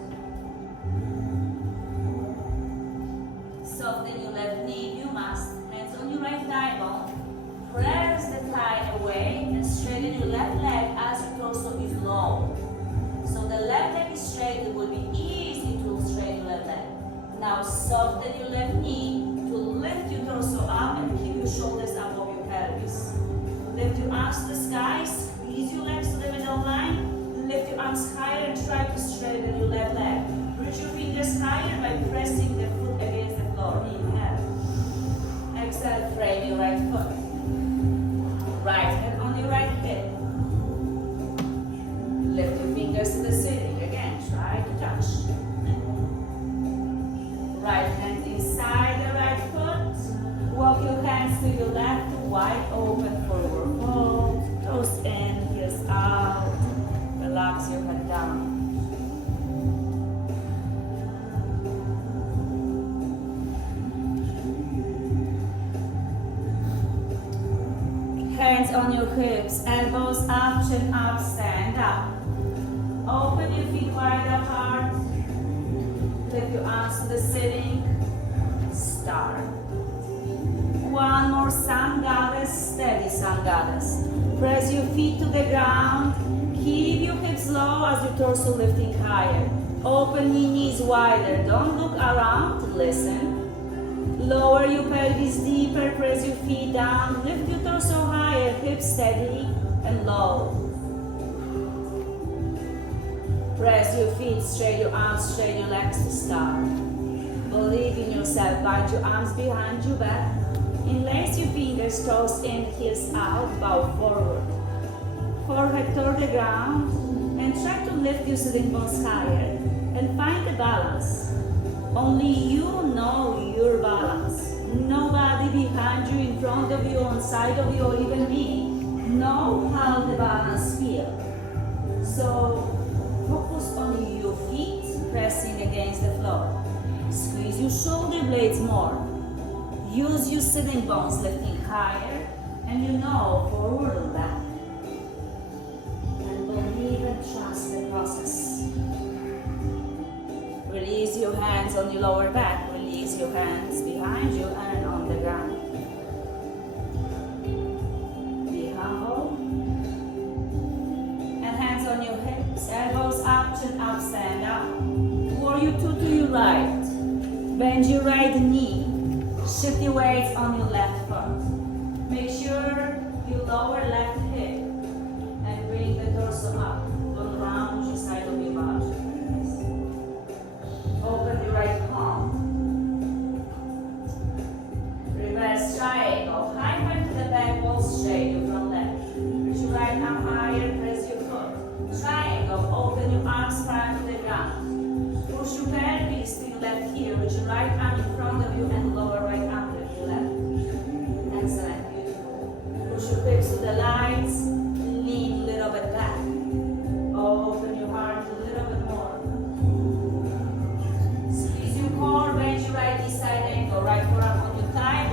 Soften your left knee, you must. Hands on your right thigh bone. Press the thigh away and straighten your left leg as your torso is low. So the left leg is straight, it will be easy to straighten your left leg. Now soften your left knee to lift your torso up and keep your shoulders above your pelvis. Lift your arms to the sky, squeeze your legs to the middle line. Lift your arms higher and try to straighten your left leg. Reach your fingers higher by pressing the foot against the floor. Inhale. Exhale, frame your right foot. Right hand on your right hip. Lift your fingers to the ceiling. Again, try to touch. Right hand inside the right foot. Walk your hands to your left, wide open forward fold. Toes in, heels out. Relax your head down. Hands on your hips, elbows up, chin up, stand up. Open your feet wide apart. Lift your arms to the ceiling. Start. One more sun goddess, steady sun goddess. Press your feet to the ground. Keep your hips low as your torso lifting higher. Open your knees wider. Don't look around, listen. Lower your pelvis deeper, press your feet down. Lift your torso higher, hips steady and low. Press your feet straight, your arms straight, your legs to start. Believe in yourself, bind your arms behind your back. Interlace your fingers, toes in, heels out, bow forward. Forehead toward the ground and try to lift your sitting bones higher and find the balance. Only you know your balance. Nobody behind you, in front of you, on side of you, or even me know how the balance feels. So focus on your feet pressing against the floor. Squeeze your shoulder blades more. Use your sitting bones lifting higher, and you know forward and back. And believe and trust the process. Release your hands on your lower back. Release your hands behind you and on the ground. Be humble. And hands on your hips. Elbows up, chin up, stand up. Warrior two to your right. Bend your right knee. Shift your weights on your left foot. Make sure you lower left hip and bring the torso up. Don't round your side of your body. Open the right palm. Reverse triangle. High five to the back wall straight, your front leg. Reach your right arm higher, press your foot. Triangle. Open your arms far to the ground. Push your pelvis to your left heel. Reach your right arm in front of you and lower right arm to your left. Excellent. Beautiful. Push your hips to the lights. Lean a little bit back. Open your heart a little bit more. Squeeze your core, bend your right knee side ankle, right forearm on your thigh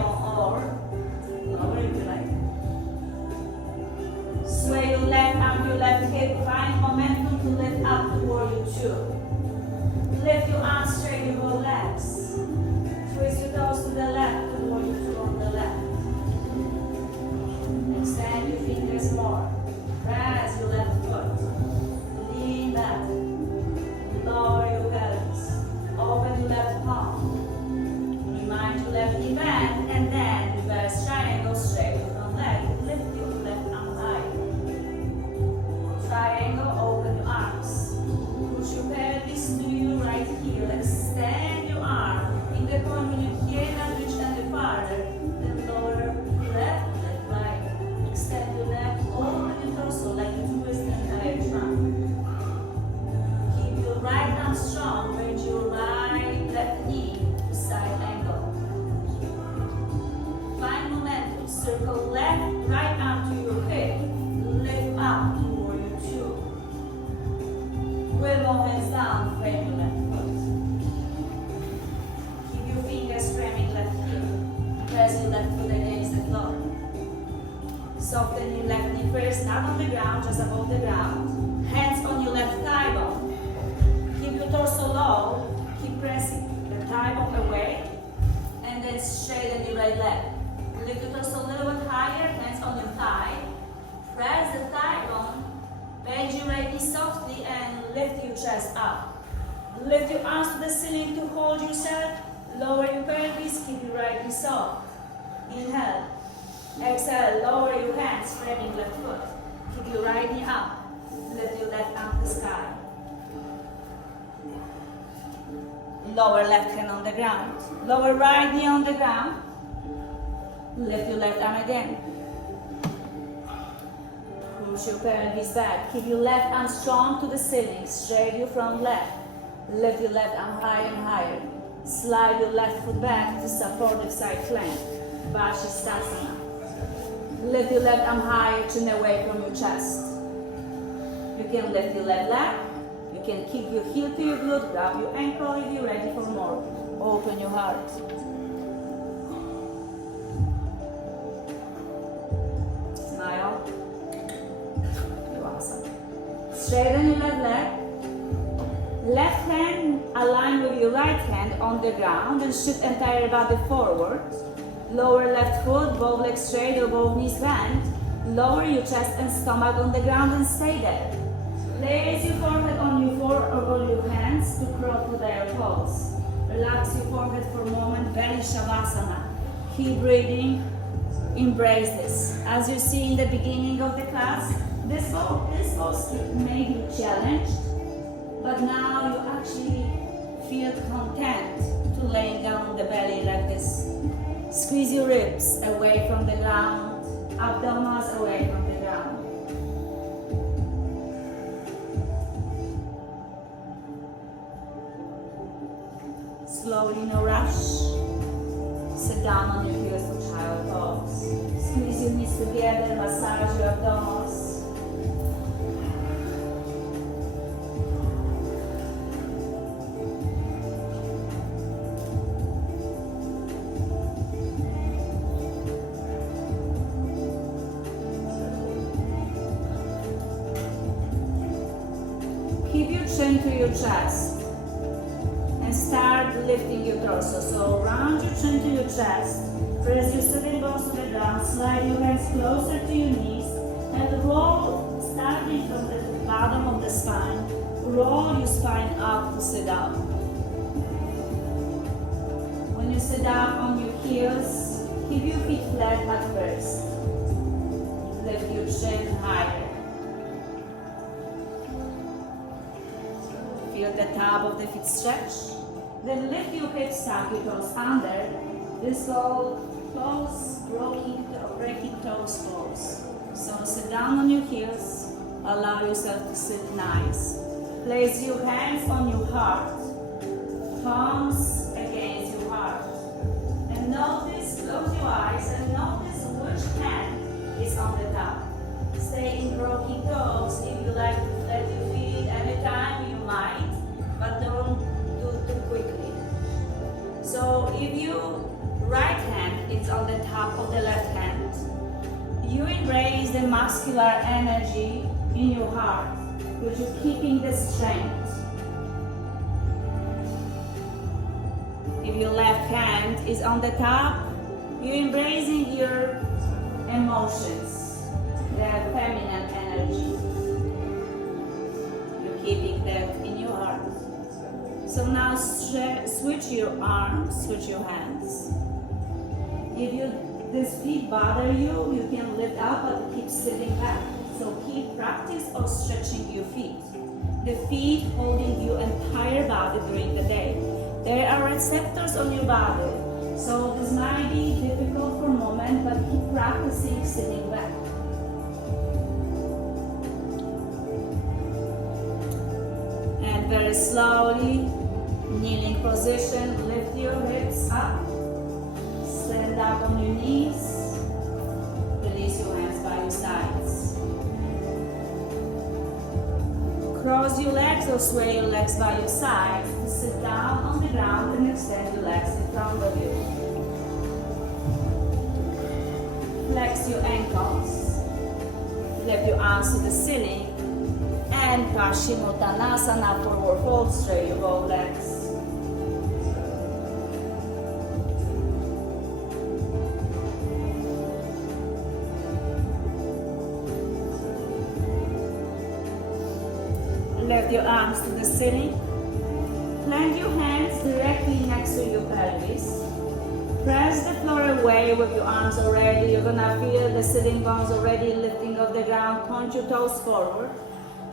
find momentum to lift up to warrior two. Lift your arms straight, your both legs. Twist your toes to the left to warrior two on the left. Extend your fingers more. Press your left foot. Lean back. Lower your pelvis. Open your left palm. Remind your left knee bend and then reverse triangle straight from leg. Lift your left arm high. Triangle, open your arms. Push your pelvis to your right heel. Extend your arm. In the point when you cannot reach any farther, then lower left, leg right. Extend your leg, open your torso like you twist an entire trunk. Keep your right arm strong. Bend your right left knee to side angle. Find momentum. Circle left, right arm to your hip. Lift up to warrior two. With both hands down, frame your left foot. Keep your fingers framing left heel. Press your left foot against the floor. Soften your left knee first, not on the ground, just above the ground. Hands on your left thigh bone. Keep your torso low. Keep pressing the thigh bone away. And then straighten your right leg. Lift your torso a little bit higher, hands on your thigh. Press the thigh bone. Bend your right knee softly and lift your chest up. Lift your arms to the ceiling to hold yourself. Lower your pelvis, keep your right knee soft. Inhale. Exhale, lower your hands, framing left foot. Keep your right knee up. Lift your left arm to the sky. Lower left hand on the ground. Lower right knee on the ground. Lift your left arm again. Push your pelvis back. Keep your left arm strong to the ceiling. Straight your front leg. Lift your left arm higher and higher. Slide your left foot back to supportive side plank. Vashisthasana. Lift your left arm higher, chin away from your chest. You can lift your left leg. You can kick your heel to your glute. Grab your ankle if you're ready for more. Open your heart. Smile. You're awesome. Straighten your left leg. Left hand align with your right hand on the ground and shift entire body forward. Lower left foot, both legs straight or both knees bent. Lower your chest and stomach on the ground and stay there. Place your forehead on your floor or on your hands to crocodile pose. Relax your forehead for a moment, belly shavasana. Keep breathing, embrace this. As you see in the beginning of the class, this pose may be challenged, but now you actually feel content to lay down on the belly like this. Squeeze your ribs away from the ground, abdominals away from the ground. Slowly, no rush. Sit down on your heels for child pose. Squeeze your knees together, massage your abdominals. Keep your chin to your chest and start lifting your torso. So round your chin to your chest, press your sitting bones to the ground, slide your hands closer to your knees and roll, starting from the bottom of the spine, roll your spine up to sit up. When you sit down on your heels, keep your feet flat at first. Lift your chin higher. Feel the top of the feet stretch. Then lift your hips, tuck your toes under. This called close, breaking toes pose. So sit down on your heels. Allow yourself to sit nice. Place your hands on your heart. Palms against your heart. And notice, close your eyes and notice which hand is on the top. Stay in rocking toes. If you like to let your feet anytime you might, but don't do it too quickly. So if your right hand is on the top of the left hand, you embrace the muscular energy in your heart. But you're keeping the strength. If your left hand is on the top, you're embracing your emotions, the feminine energy. You're keeping that in your heart. So now switch your arms, switch your hands. If this feet bother you, you can lift up but keep sitting back. So keep practice of stretching your feet. The feet holding your entire body during the day. There are receptors on your body. So this might be difficult for a moment, but keep practicing sitting back. And very slowly, kneeling position, lift your hips up. Stand up on your knees. Release your hands by your sides. Cross your legs or sway your legs by your sides. Sit down on the ground and extend your legs in front of you. Flex your ankles. Lift your arms to the ceiling. And Paschimottanasana, forward fold, straight your both legs. Lift your arms to the ceiling. Plant your hands directly next to your pelvis. Press the floor away with your arms already. You're gonna feel the sitting bones already lifting off the ground. Point your toes forward.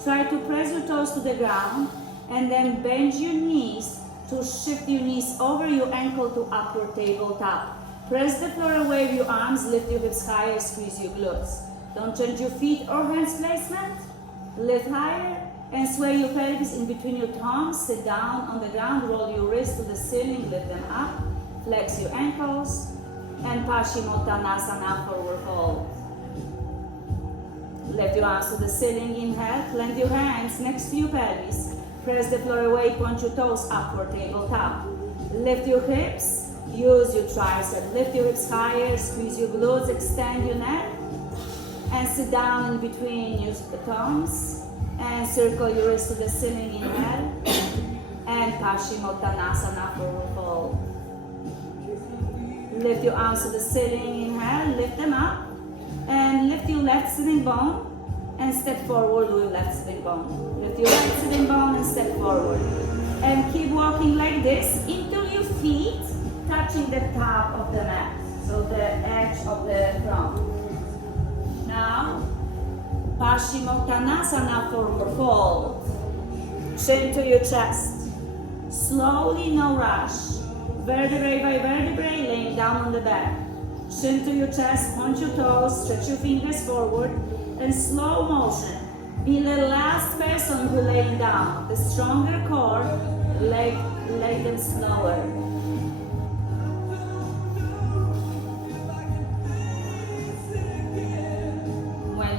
Try to press your toes to the ground and then bend your knees to shift your knees over your ankle to upward tabletop. Press the floor away with your arms. Lift your hips higher. Squeeze your glutes. Don't change your feet or hands placement. Lift higher. And sway your pelvis in between your thumbs. Sit down on the ground. Roll your wrists to the ceiling. Lift them up. Flex your ankles. And Paschimottanasana, forward fold. Lift your arms to the ceiling. Inhale. Plant your hands next to your pelvis. Press the floor away. Point your toes upward tabletop. Lift your hips. Use your tricep. Lift your hips higher. Squeeze your glutes. Extend your neck. And sit down in between your thumbs. And circle your wrist to the ceiling, inhale. And Paschimottanasana, forward fold. Lift your arms to the ceiling, inhale, lift them up. And lift your left sitting bone and step forward with your left sitting bone. Lift your right sitting bone and step forward. And keep walking like this until your feet touching the top of the mat. So the edge of the front. Now, Paschimottanasana, forward fold. Chin to your chest. Slowly, no rush. Vertebrae by vertebrae, laying down on the back. Chin to your chest, point your toes, stretch your fingers forward, and slow motion. Be the last person who laying down. The stronger core, lay them slower.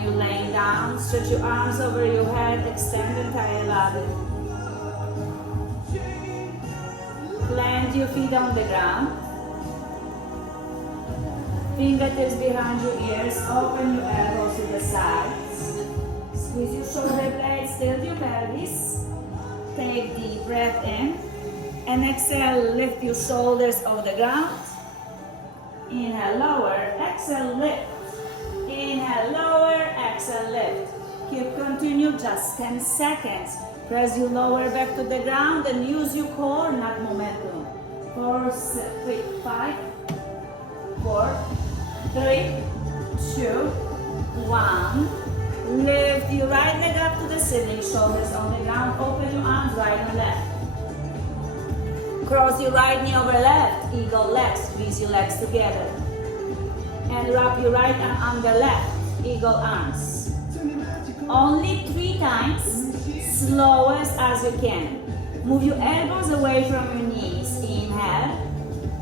You're laying down, stretch your arms over your head, extend the entire body. Plant your feet on the ground. Fingertips behind your ears, open your elbows to the sides. Squeeze your shoulder blades, tilt your pelvis. Take deep breath in. And exhale, lift your shoulders off the ground. Inhale, lower, exhale, lift. Inhale, lower, exhale, lift. Keep continue just 10 seconds. Press your lower back to the ground and use your core, not momentum. 4, 3, 5, 4, 3, 2, 1. Lift your right leg up to the ceiling, shoulders on the ground. Open your arms, right and left. Cross your right knee over left, eagle legs. Squeeze your legs together. And wrap your right arm under left, eagle arms. Only 3 times, slowest as you can. Move your elbows away from your knees. Inhale.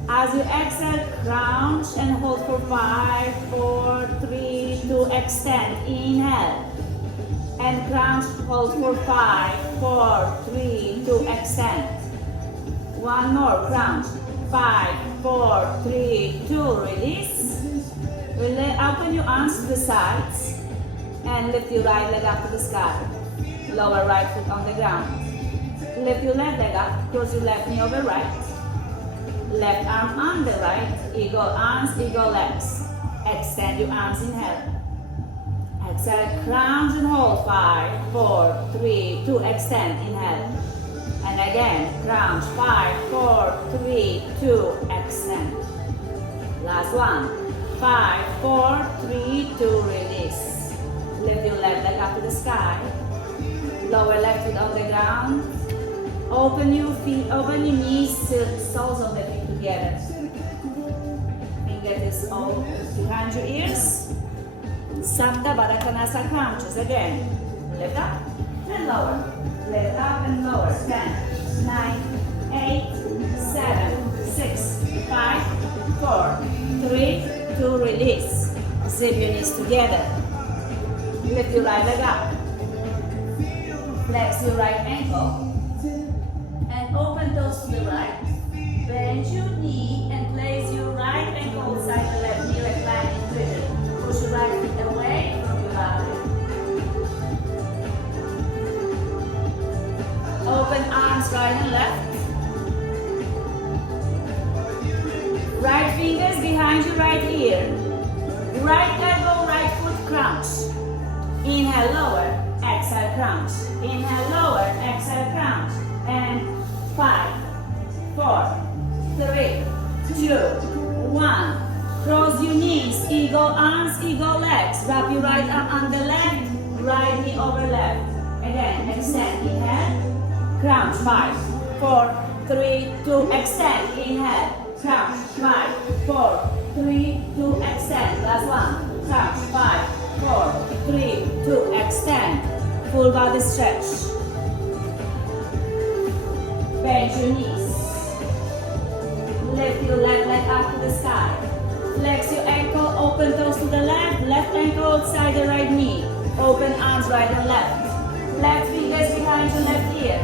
As you exhale, crouch and hold for 5, 4, 3, 2, extend. Inhale. And crouch, hold for 5, 4, 3, 2, extend. One more, crouch. 5, 4, 3, 2, release. Open your arms to the sides and lift your right leg up to the sky. Lower right foot on the ground. Lift your left leg up, cross your left knee over right. Left arm on the right, eagle arms, eagle legs. Extend your arms, inhale. Exhale, crunch and hold. 5, 4, 3, 2, extend, inhale. And again, crunch. 5, 4, 3, 2, extend. Last one. 5, 4, 3, 2, release. Lift your left leg up to the sky. Lower left foot on the ground. Open your feet, open your knees, soles of the feet together. Fingertips all behind your ears. Sapta Baddha Konasana crunches again. Lift up and lower. Lift up and lower. 10, 9, 8, 7, 6, 5, 4, 3, 2, release. Zip your knees together. Lift your right leg up. Flex your right ankle. And open toes to the right. Bend your knee and place your right ankle inside the left knee, reclining position. Push your right foot away from your body. Open arms right and left. Right fingers behind your right ear. Right elbow, right foot crunch. Inhale, lower. Exhale, crunch. Inhale, lower. Exhale, crunch. And 5, 4, 3, 2, 1. Cross your knees, eagle arms, eagle legs. Wrap your right arm on the left, right knee over left. Again, extend, inhale, crunch. 5, 4, 3, 2, extend, inhale, crunch. 5, 4, 3, 2, extend. Last one, crunch. 5, 4, 3, 2, extend. Full body stretch. Bend your knees. Lift your left leg up to the sky. Flex your ankle, open toes to the left. Left ankle outside the right knee. Open arms right and left. Left fingers behind your left ear.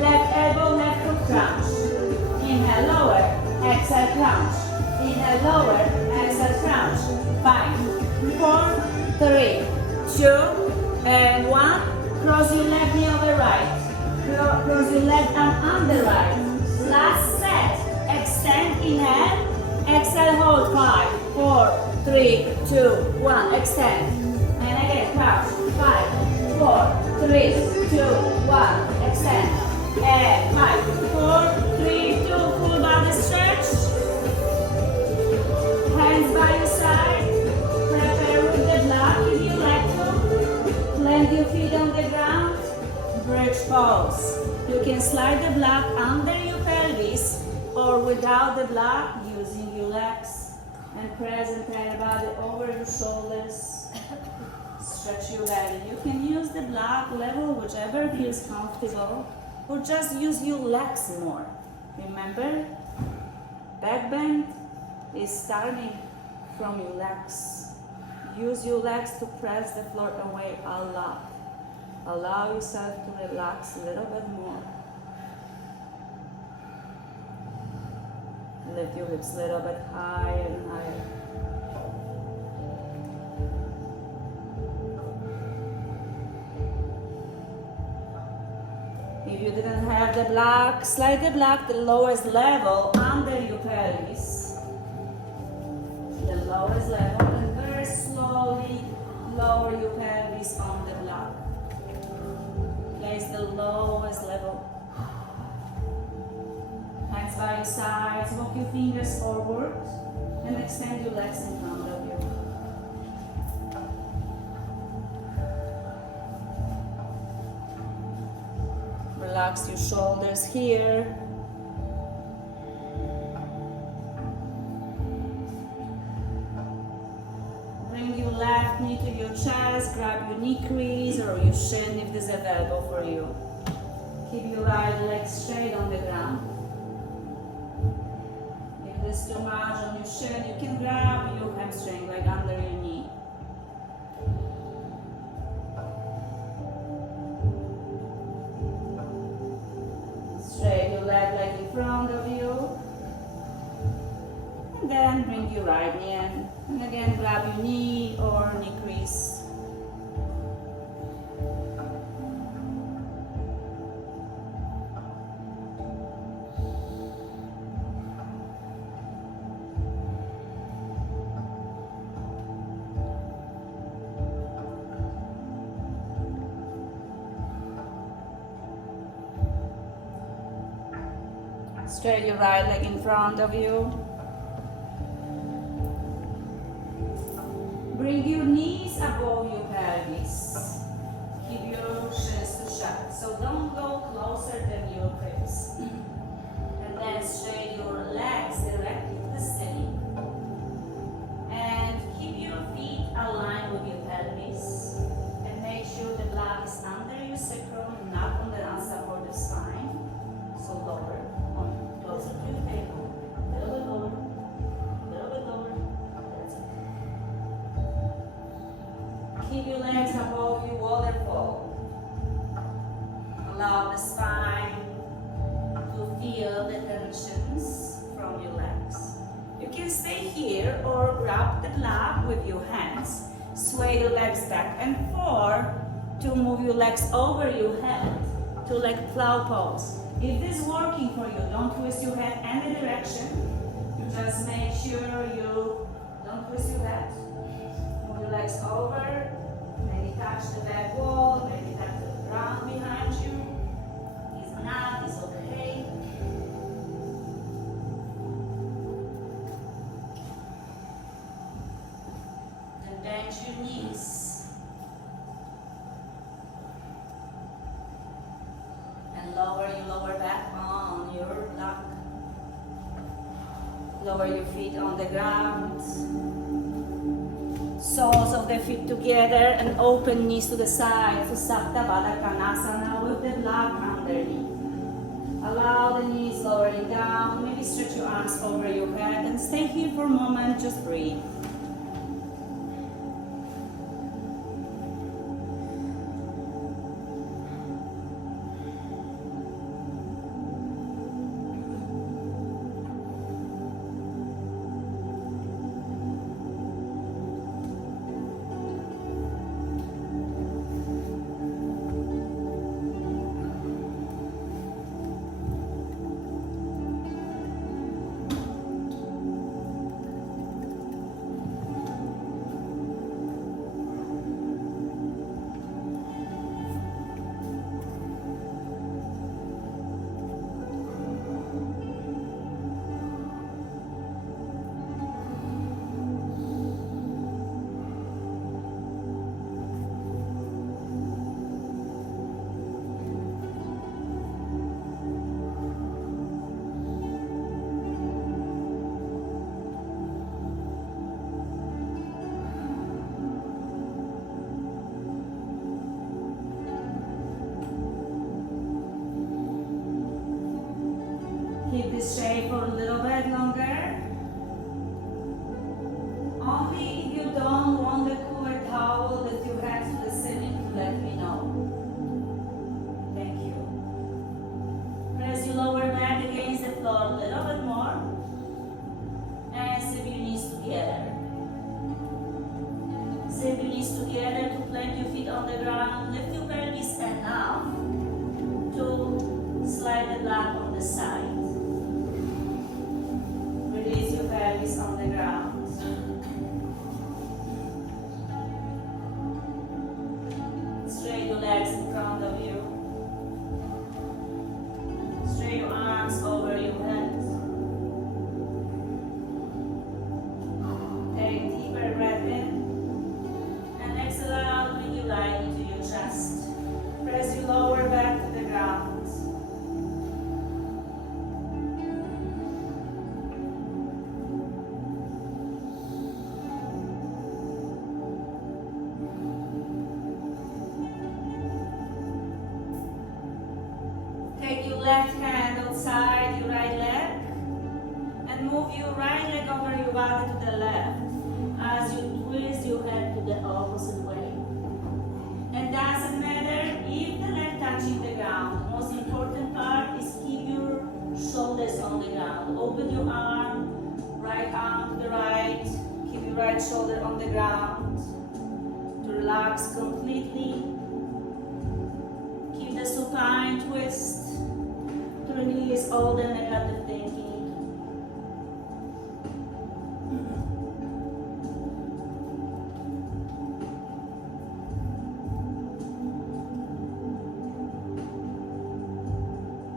Left elbow, left foot crunch. Inhale, lower. Exhale, crunch. Inhale, lower. Exhale, crunch. 5, 4, 3, 2, and 1. Cross your left knee over right. Cross your left arm on the right. Last set. Extend, inhale. Exhale, hold. 5, 4, 3, 2, 1. Extend. And again, crouch. 5, 4, 3, 2, 1. Extend. And 5, 4, 3, 2. Full body stretch. Hands by your side. Prepare with the block if you like to. Plant your feet on the ground. Bridge pose. You can slide the block under your pelvis or without the block using your legs and press the entire body over your shoulders. Stretch your belly. You can use the block level whichever feels comfortable or just use your legs more. Remember, back bend is starting from your legs. Use your legs to press the floor away a lot. Allow yourself to relax a little bit more. Lift your hips a little bit higher and higher. If you didn't have the block, slide the block to the lowest level under your pelvis. The lowest level, and very slowly lower your pelvis on the block. Place the lowest level. Hands by your sides, walk your fingers forward and extend your legs in front of you. Relax your shoulders here. Bring your left knee to your chest, grab your knee crease or your shin if this is available for you. Keep your right leg straight on the ground. If this is too much on your shin, you can grab your hamstring like under your knee. Straight your left leg in front of you. And then bring your right knee in. And again, grab your knee or knee crease. Straight your right leg in front of you. Bring your knees above your pelvis. Keep your chest shut. So don't go closer than your ribs. And then straight your legs directly to the ceiling. And keep your feet aligned with your pelvis. And make sure the blood is under your sacrum, not on the unsupported spine. So lower, closer to your table. A little bit lower. A little bit lower. That's it. Keep your legs above your waterfall. Allow the spine to feel the tensions from your legs. You can stay here or grab the block with your hands. Sway your legs back and forth to move your legs over your head to like plow pose. If this is working for you, don't twist your head any direction. Just make sure you don't twist your head. Move your legs over. Maybe touch the back wall. Maybe touch the ground behind you. If not, it's okay. Then bend your knees. And lower your lower back on your block. Lower your feet on the ground. Soles of the feet together and open knees to the side to Sapta Baddha Konasana with the block underneath. Allow the knees lowering down. Maybe stretch your arms over your head and stay here for a moment. Just breathe. Keep this shape for a little bit longer. Only if you don't want the cooler towel that you have to the ceiling, let me know. Thank you. Press your lower back against the floor a little bit more. And sink your knees together. Sink your knees together to plant your feet on the ground. Lift your pelvis enough to slide the block on the side. Release your pelvis on the ground. Straight your legs in front of you. Straight your arms over your head. Take a deeper breath in. And exhale out, bring your light into your chest. Press your lower back to the ground. Take your left hand outside your right leg and move your right leg over your body to the left as you twist your head to the opposite way. And doesn't matter if the leg touching the ground. Most important part is keep your shoulders on the ground. Open your right arm to the right. Keep your right shoulder on the ground. To relax completely. Keep the supine twist. To release all the negative thinking.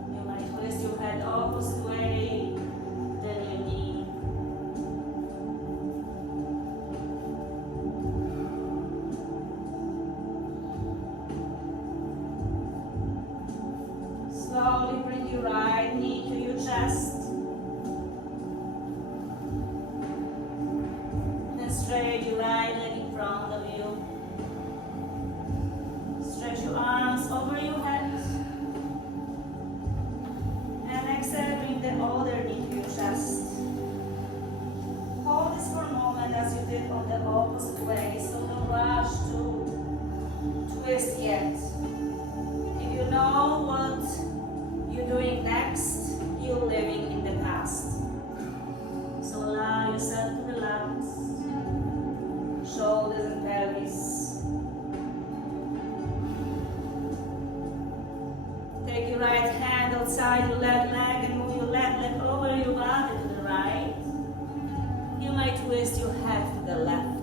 You might twist your head opposite way. right hand outside your left leg and move your left leg over your body to the right. You might twist your head to the left.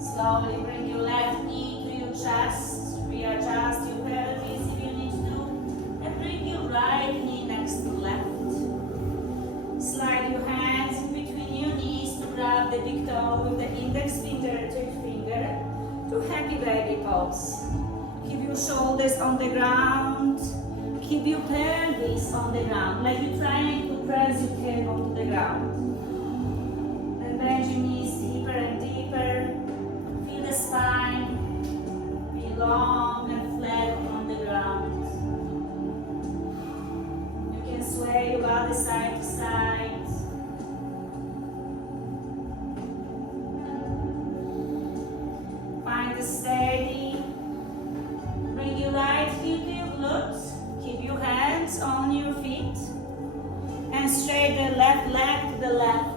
Slowly bring your left knee to your chest, readjust your pelvis if you need to, and bring your right knee next to left. Slide your hands in between your knees to grab the big toe with the index finger and third finger to happy baby pose. Keep your shoulders on the ground, keep your pelvis on the ground, like you're trying to press your tail onto the ground. Then bend your knees deeper and deeper. The spine be long and flat on the ground. You can sway your body side to side. Find the steady. Bring your right heel to your glutes. Keep your hands on your feet. And straight the left leg to the left.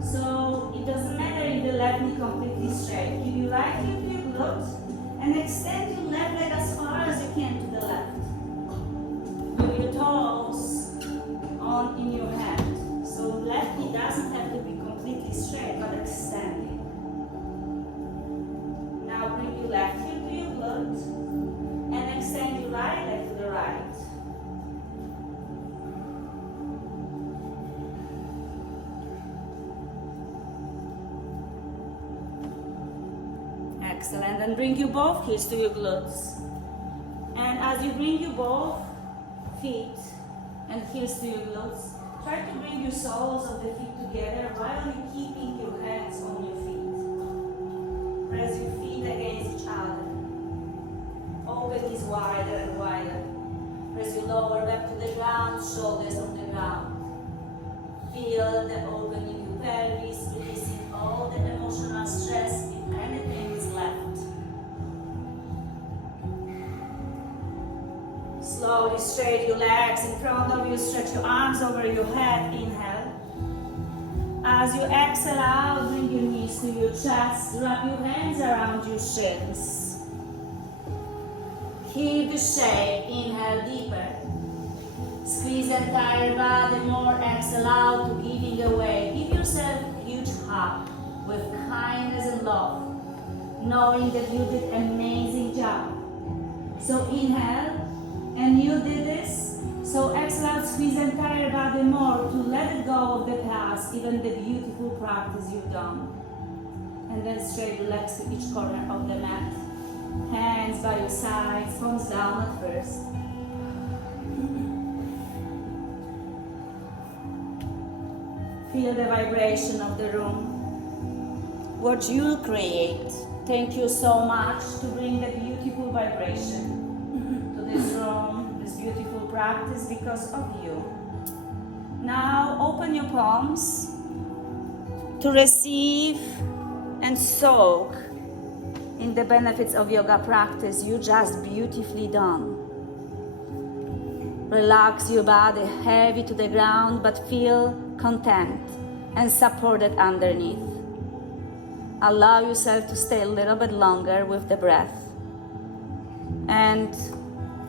So it doesn't matter if the left knee completely straight. Keep your right heel to your glutes and extend your left leg as far as you can to the left. With your toes on in your hand. So left knee doesn't have to be completely straight but extending. Now bring your left heel to your glutes and extend your right leg to the right. Excellent. And bring your both heels to your glutes. And as you bring your both feet and heels to your glutes, try to bring your soles of the feet together while you're keeping your hands on your feet. Press your feet against each other. Open is wider and wider. Press your lower back to the ground, shoulders on the ground. Feel the opening of your pelvis, releasing all the emotional stress if anything is left. Slowly straighten your legs in front of you, stretch your arms over your head, inhale. As you exhale out, bring your knees to your chest, wrap your hands around your shins. Keep the shape, inhale deeper. Squeeze the entire body more, exhale out to giving away. Give yourself a huge hug with kindness and love, knowing that you did an amazing job. So inhale, and you did this. So exhale out, squeeze the entire body more to let it go of the past, even the beautiful practice you've done. And then straight your legs to each corner of the mat. Hands by your sides, thumbs down at first. Feel the vibration of the room. What you create. Thank you so much to bring the beautiful vibration to this room, this beautiful practice because of you. Now open your palms to receive and soak in the benefits of yoga practice you just beautifully done. Relax your body heavy to the ground, but feel content and supported underneath. Allow yourself to stay a little bit longer with the breath. And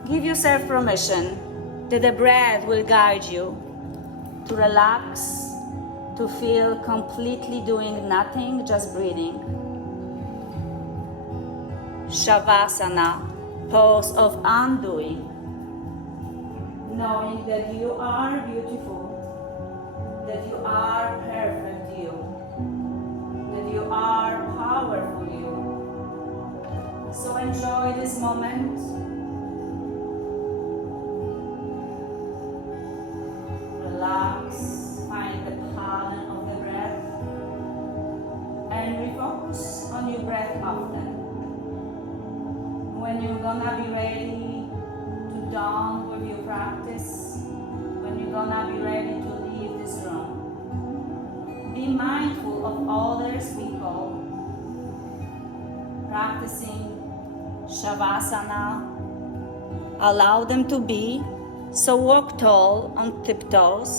give yourself permission that the breath will guide you to relax, to feel completely doing nothing, just breathing. Shavasana, pose of undoing. Knowing that you are beautiful, that you are perfect you, that you are powerful you. So enjoy this moment. when you're gonna be ready to done with your practice, when you're gonna be ready to leave this room, be mindful of others people practicing Shavasana. Allow them to be, so walk tall on tiptoes.